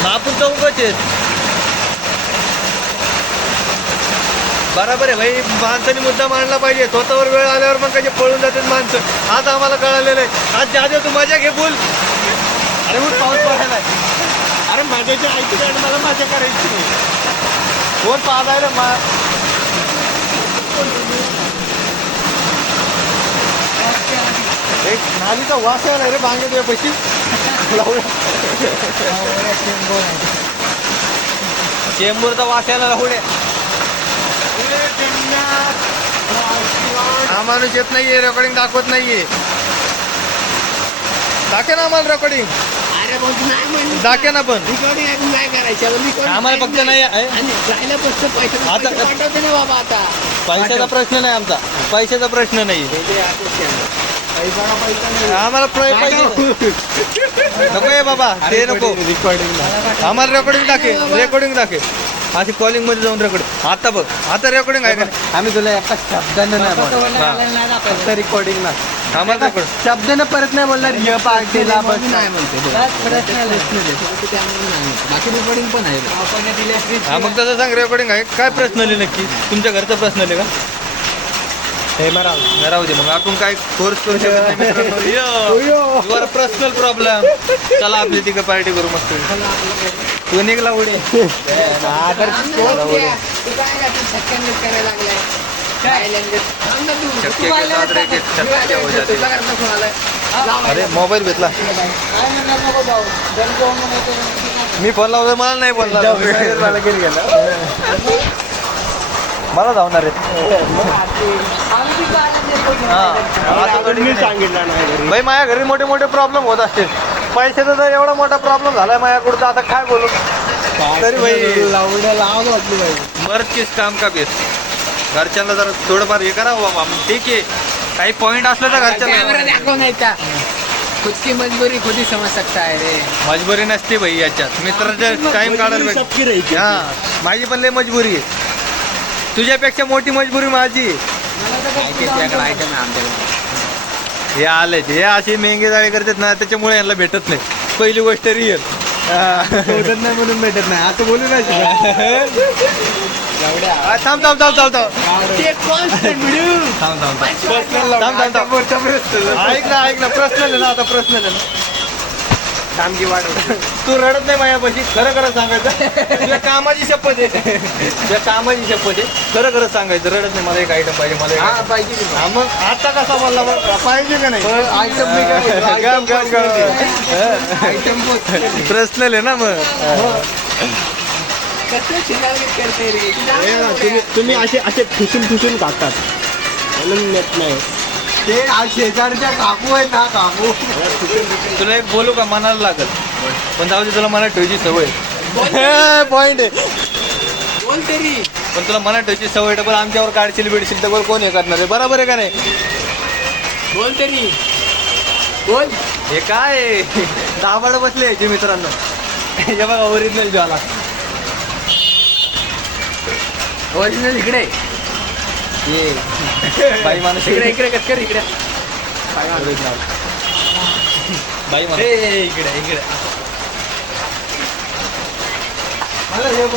मग आपण चौकच आहेत. बरोबर आहे भाई. माणसाने मुद्दा मांडला पाहिजे. स्वतःवर वेळ आल्यावर मग कधी पळून जातात माणसं. आज आम्हाला कळालेलं आहे. आज जाजा तू मजा घे बोल. अरे उठ पाऊस पडायला आहे. अरे माझ्याची ऐकते आणि मला मजा करायची नाही. कोण पाहताय रे एक नालीचा वास यायला रे बांगे तुझ्या पैशी. चेंबूरचा वास यायला लावड्या. हा माणूस येत नाहीये. रेकॉर्डिंग दाखवत नाहीये. दाखे ना आम्हाला रेकॉर्डिंग. अरे भाऊ, तू नाही म्हणली. दाखे ना पण. रेकॉर्डिंग ऐकून काय करायचं? recording आम्हाला फक्त नाही आहे. आणि राहिला फक्त पैसा आता- पाठवते ना बाबा आता. पैशाचा प्रश्न नाही आमचा. पैशाचा प्रश्न नाही. आम्हाला पाहिजे नको आहे बाबा. ते नको. आम्हाला रेकॉर्डिंग दाखे. रेकॉर्डिंग दाखे. अशी कॉलिंग मध्ये जाऊन रेकॉर्डिंग. आता बघ आता रेकॉर्डिंग आहे का नाही? आम्ही तुला एका शब्दानं नाही बोलणार. फक्त रिकॉर्डिंग ना. आम्हाला रेकॉर्ड. शब्दानं परत नाही बोलणार. ये पार्टीला बस नाही म्हणते. बाकी रेकॉर्डिंग पण आहे. हा मग तसं सांग रेकॉर्डिंग आहे. काय प्रश्न आले नक्की? तुमच्या घरचा प्रश्न आले का? हे मारा. राहू दे मग. आपण काय फोर्स करू शकत नाही मित्रांनो. Your personal problem. चला आपली तिकडे पार्टी करू मस्त. तू निघला उडे. अरे मोबाईल भेटला. मी फोन लावतो मला नाही बोलला. मला घरी गेला. मला धावणार आहेत. आता थोडी मी सांगितलं नाही घरी. भाई माझ्या घरी मोठे मोठे प्रॉब्लेम होत असतील. पैशाचा जर एवढा मोठा प्रॉब्लेम झालाय माझ्याकडून तर आता काय बोलू. तरी भाई लावड्या लाव वाटली पाहिजे. मर्चीच काम का बेस. घरच्यांना जरा थोडंफार हे करा बाबा. ठीक आहे काही पॉईंट असलं तर कॅमेरा घरच्यांना दाखव नाही का? खुद की मजबूरी खुद ही समज सकता है रे. मजबुरी नसते भाई याच्यात. मित्राच्या टाइम काढायला पाहिजे. सबकी राहायची. हा माझी पण लय मजबुरी आहे. तुझ्यापेक्षा मोठी मजबुरी माझी आहे. आयटम आहे आमच्याकडे. हे आले हे असे मेंगे जाळे करतात ना त्याच्यामुळे यांना भेटत नाही. पहिली गोष्ट रिअल. शोधत नाही म्हणून भेटत नाही असं बोलू नाही शकत. थांब थांब थांब थांब थांब ते constant video. थांब थांब थांब थांब थांब. ऐक ना ऐक ना. प्रश्न आहे ना आता. प्रश्न आहे ना. कामगी वाढव. तू रडत नाही माझ्यापाशी. खरं खरं सांगायचं. तुझ्या कामाची शपथ आहे. तुझ्या कामाची शपथ आहे. खरं खरं सांगायचं. रडत नाही. मला एक आयटम पाहिजे. मला एक item. पाहिजे. हा, मग आता कसा बोलला मग पाहिजे का नाही? आयटम मी काय बोलतो? गम, गम, गम. आयटम पर्सनल आहे ना मग. कसं शिलावलीत करते रे. हे ना, तुम्ही असे असे ठुसून काढतात म्हणून येत नाही. ते आज शेजारच्या काकू आहेत ना काकू. तुला एक बोलू का? मनाला लागल पण जाऊ दे. तुला मनात ठेवायची सवय. पॉइंट आहे. बोल तरी. पण तुला मनात ठेवायची सवय डबल आमच्यावर काढशील बिडशील तर कोण हे करणार आहे? बरोबर आहे का नाही? बोल तरी. बोल. हे काय दाबाड बसले याचे मित्रांनो. हे बघा ओरिजिनल ज्वाला. ओरिजिनल इकडे. ये बाई माणूस इकडे इकडे कट कर इकडे. बाई माणूस इकडे इकडे.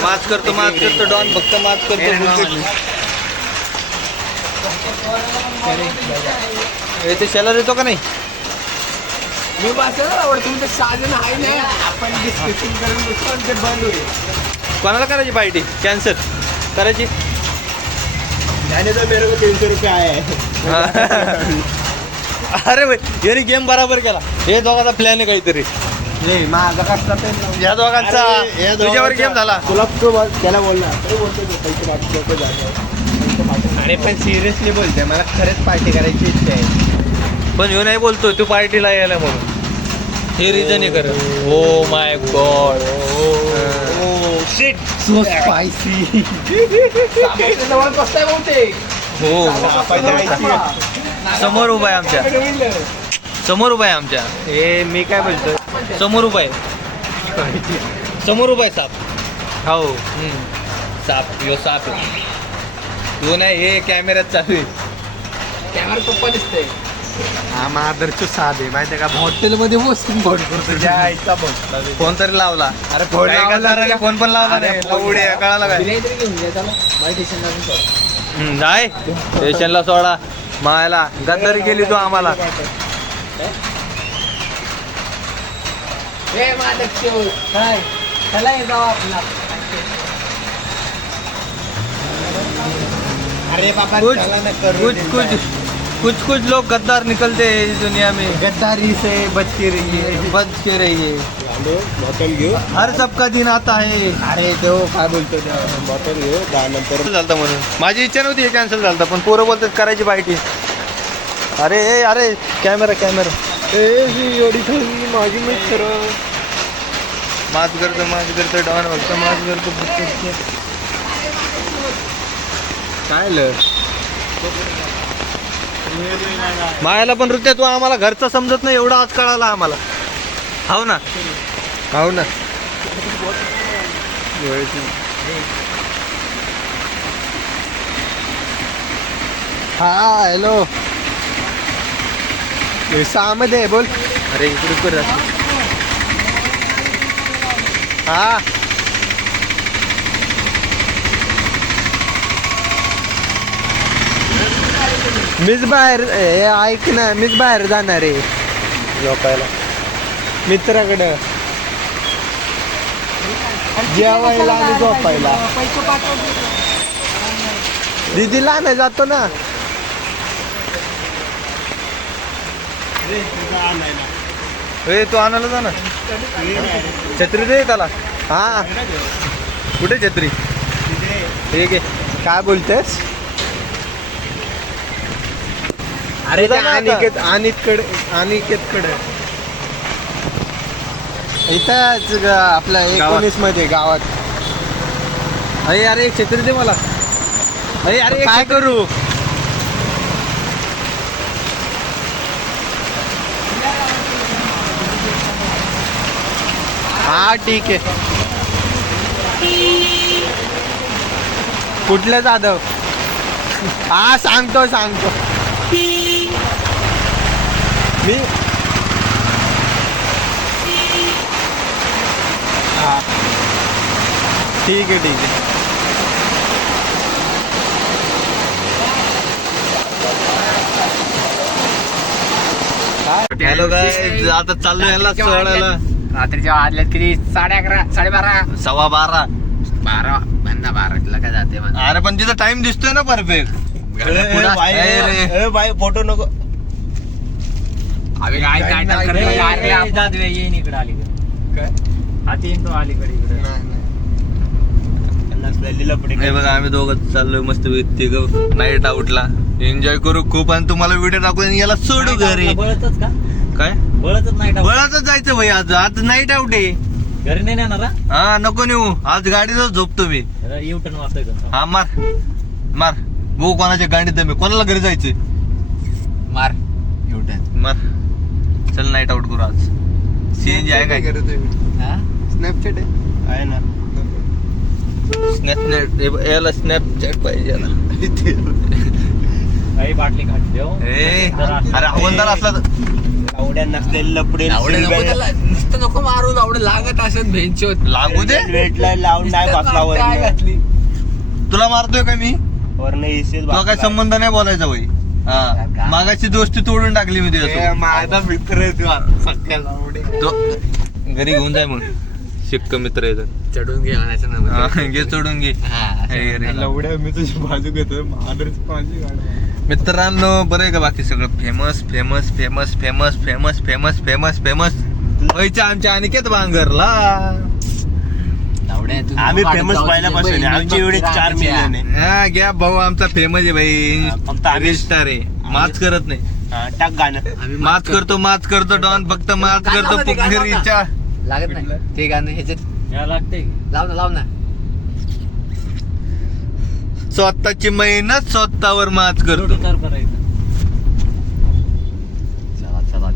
माच करतो डॉन फक्त माच करतो. हे ते शेला देतो का नाही? मी बसला आवडतो. तुमचं साधन आहे ना. आपण डिस्कशन करून बसतो आणि ते बंद होईल. कोणाला करायची पार्टी? कॅन्सर. करायची जाने तो मेरे को 300 रुपये आए अरे भाई याने गेम बराबर केला. हे दोघांचा प्लॅन आहे काहीतरी. माझा कसला पेन या दोघांचा तुझ्यावर गेम झाला. तुला तो त्याला बोलला तरी बोलतो तो पैसे पाठवतो जातो. अरे पण सिरियसली बोलते मला खरंच पार्टी करायची इच्छा आहे. पण ह्यो नाही बोलतोय तू पार्टीला यायला म्हणून. हे रिझन आहे खरं. Oh my God. Shit so spicy. जवळ बसताय बहुतेक. हो समोर उभा आहे आमच्या. समोर उभा आहे आमच्या. हे मी काय बोलतोय समोर उभा आहे. समोर उभा आहे साप. हो साप. यो साप आहे. तो नाही हे कॅमेऱ्यात चालू आहे. कॅमेरा पप्पा दिसतंय. हा मादरचो साधे माहिती का हॉटेलमध्ये बसून फोन करतो. तुझ्या आईचा बोल फोन तरी लावला. अरे फोन काय लावला करणार रे? रे? फोन पण लावला अरे नाही. फोन उड्या कळाला काय. बिर्याणी तरी घेऊन घ्या त्याला. माझ्या स्टेशनला अजून सोडा. जाय स्टेशनला सोडा. मायला गद्दारी केली तू आम्हाला. ए माधव काय चला ये जाऊ आपला. अरे बाबा कुछ चला ना करू कुछ दे कुछ कुछ कुछ लोग गद्दार निकलते हैं इस दुनिया में. गद्दारी से बच के रहिए. बच के रहिए. बॉटल घेऊ. हर सबका दिन आता है. अरे देव काय बोलतो बॉटल घेऊ 10 नंतर झालता म्हणून माझी इच्छा नव्हती. हे कॅन्सल झालता पण पोरं बोलतात करायची पार्टी. अरे अरे कॅमेरा कॅमेरा. एवढी खाली माझी मित्र माज करतो डॉन बघतो माज करतो. काय मायाला पण नृत्य तू आम्हाला घरचं समजत नाही एवढा आज कळाला आम्हाला. हो ना हो ना. हा हॅलो मध्ये बोल. अरे इकडे कर. हा मीच बाहेर ऐक ना मीच बाहेर जाणार आहे झोपायला मित्राकडं जेवायला आणि झोपायला. दीदीला नाही जातो ना. ए तू आणायला जा ना. छत्री दे त्याला. हा कुठे छत्री. ठीक आहे. काय बोलतेस. अरे जा ना आता. अनिकेतकडे इथंच आपल्या 19 मध्ये गावात. अरे अरे एक छत्री दे मला. अरे अरे काय करू. हा ठीक आहे. कुठलं जाधव. हा सांगतो मी हा ठीक आहे. हॅलो गाइस आता चाललो याला सोडायला. रात्रीच्या वाजल्यात किती 11:30 12:30 12:15. 12 बंदा 12 ला काय जाते म्हणा. अरे पण तिथं टाइम दिसतोय ना परफेक्ट. बाई फोटो नको. आम्ही काय येईन इकडे अलीकडे. हाती येईन तो अलीकडे इकडे. हे बघा आम्ही दोघं चाललोय मस्त तिघं नाईट आउटला. एन्जॉय करू खूप आणि तुम्हाला व्हिडिओ दाखवून याला सोडू घरी. बळतच का. काय बळतच नाही टाकू. बळातच जायचं भाई. आज नाईट आउट आहे. घरी नाही नेणार हा नको नेऊ. आज गाडीतच झोपतो मी. U turn वाजतोय. हा मार भाऊ कोणाच्या गाडीत आहे मी. कोणाला घरी जायचंय. मार एवढं. मार चल नाईट आउट करू आज. सीएनजी आहे काय. स्नॅपचॅट आहे ना. याला स्नॅपचॅट पाहिजे याला. बाटली खाट देऊ. अरे हवलदार असला तर आवड्या नसलेले लपडे नुसतं नको मारून आवडे लागत असेल भेंचोत. लागू दे. वेटला लावून नाही बसला वर घातली. तुला मारतोय का मी. वरनं एसीच तुला काय संबंध नाही बोलायचा भाई. हा मागाची दोस्ती तोडून टाकली मी तुझ्या. माझा मित्र आहे तू. तो घरी घेऊन जाय मग. शिक्क मित्र येतात. चढून घे म्हणायचं हा, ना घे चढून घे हे रे. लवड्या मी तुझी बाजू घेतो आदरच माझी गाडी मित्रांनो बरं आहे का बाकी सगळं famous famous famous famous famous famous famous famous व्हायच्या आमच्या अनिकेत बांगरला. आम्ही फेमस पहिल्यापासून आहे. आमची एवढे 4 मिलियन आहे. हा घ्या भाऊ आमचा फेमस आहे भाई. फक्त आम्ही स्टार आहे माच करत नाही. हा, टाक गाणं. माच करतो डॉन फक्त माच करतो पुकनेरीच्या. लागत नाही ते गाणं ह्याच्यात या लागते लाव ना स्वतःची मेहनत स्वतःवर माच करतो. उतार करायचं.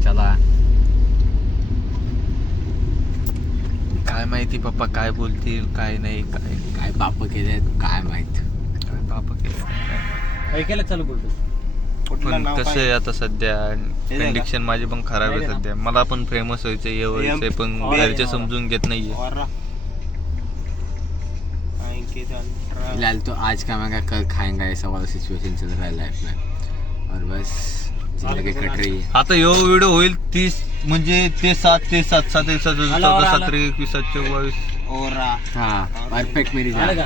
चला काय माहिती पप्पा काय बोलतील काय नाही काय बाप केले काय माहित. काय बाप केलं. ऐकायला चालू बोलतो. कुठलं पण नाव कसं काय? आहे आता सध्या का? कंडिक्शन माझी पण खराब आहे सध्या. मला पण फेमस व्हायचंय हे व्हायचंय पण घरचे समजून घेत नाहीये. और अंकित अल्ट्रा. फिलहाल तो आज खाएगा कल खाएगा ऐसा वाला सिचुएशन चल रहा है लाइफ में और बस जिंदगी कट रही है. आता यो व्हिडिओ होईल 30 म्हणजे ते 7 ते 7 7 1 14 17 21 24. ओरा. हाँ परफेक्ट मेरी आलं जान. का?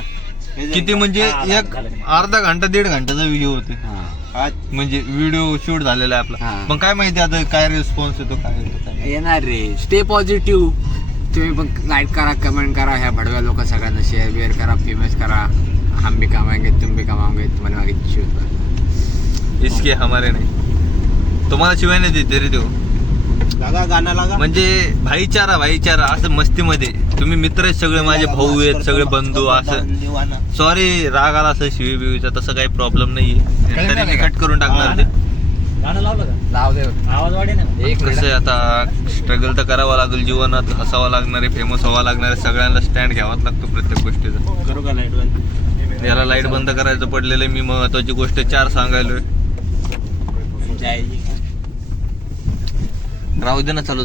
किती म्हणजे एक अर्धा घंटा 1.5 घंटाचा व्हिडिओ होते हाँ आज म्हणजे व्हिडिओ शूट झालेला आहे आपला. हा. पण काय माहिती आता काय रिस्पॉन्स येतो काय येतो काय नाही. येणार रे. Stay positive. तुम्ही पण लाईक करा कमेंट करा ह्या भडव्या लोक सगळ्यांना शेअर बिअर करा फेमस करा. हम भी कमाएंगे तुम भी कमाओगे तुम्हाला मागे शूट. इसके हमारे नाही. तुम्हाला शिवाय नाही देते रे तो. लागा गाणं लागा. म्हणजे भाईचारा असं मस्तीमध्ये तुम्ही मित्र आहेत सगळे माझे भाऊ आहेत सगळे बंधू असं. दिवाना. सॉरी राग आला असं शिवी बिवीचा तसं काही प्रॉब्लेम नाहीये. तरी मी कट करून टाकणार ते. गाणं लावलं का? लाव दे आवाज वाढे ना. एक कसं आहे आता स्ट्रगल तर करावं लागेल जीवनात. हसावं लागणार आहे फेमस व्हावं लागणार आहे सगळ्यांना स्टँड घ्यावाच लागतो प्रत्येक गोष्टीचा. करू का लाईट बंद? याला लाईट बंद करायचं पडलेलं आहे. मी महत्वाची गोष्ट 4 सांगायलोय. जायची. राहू दे ना चालू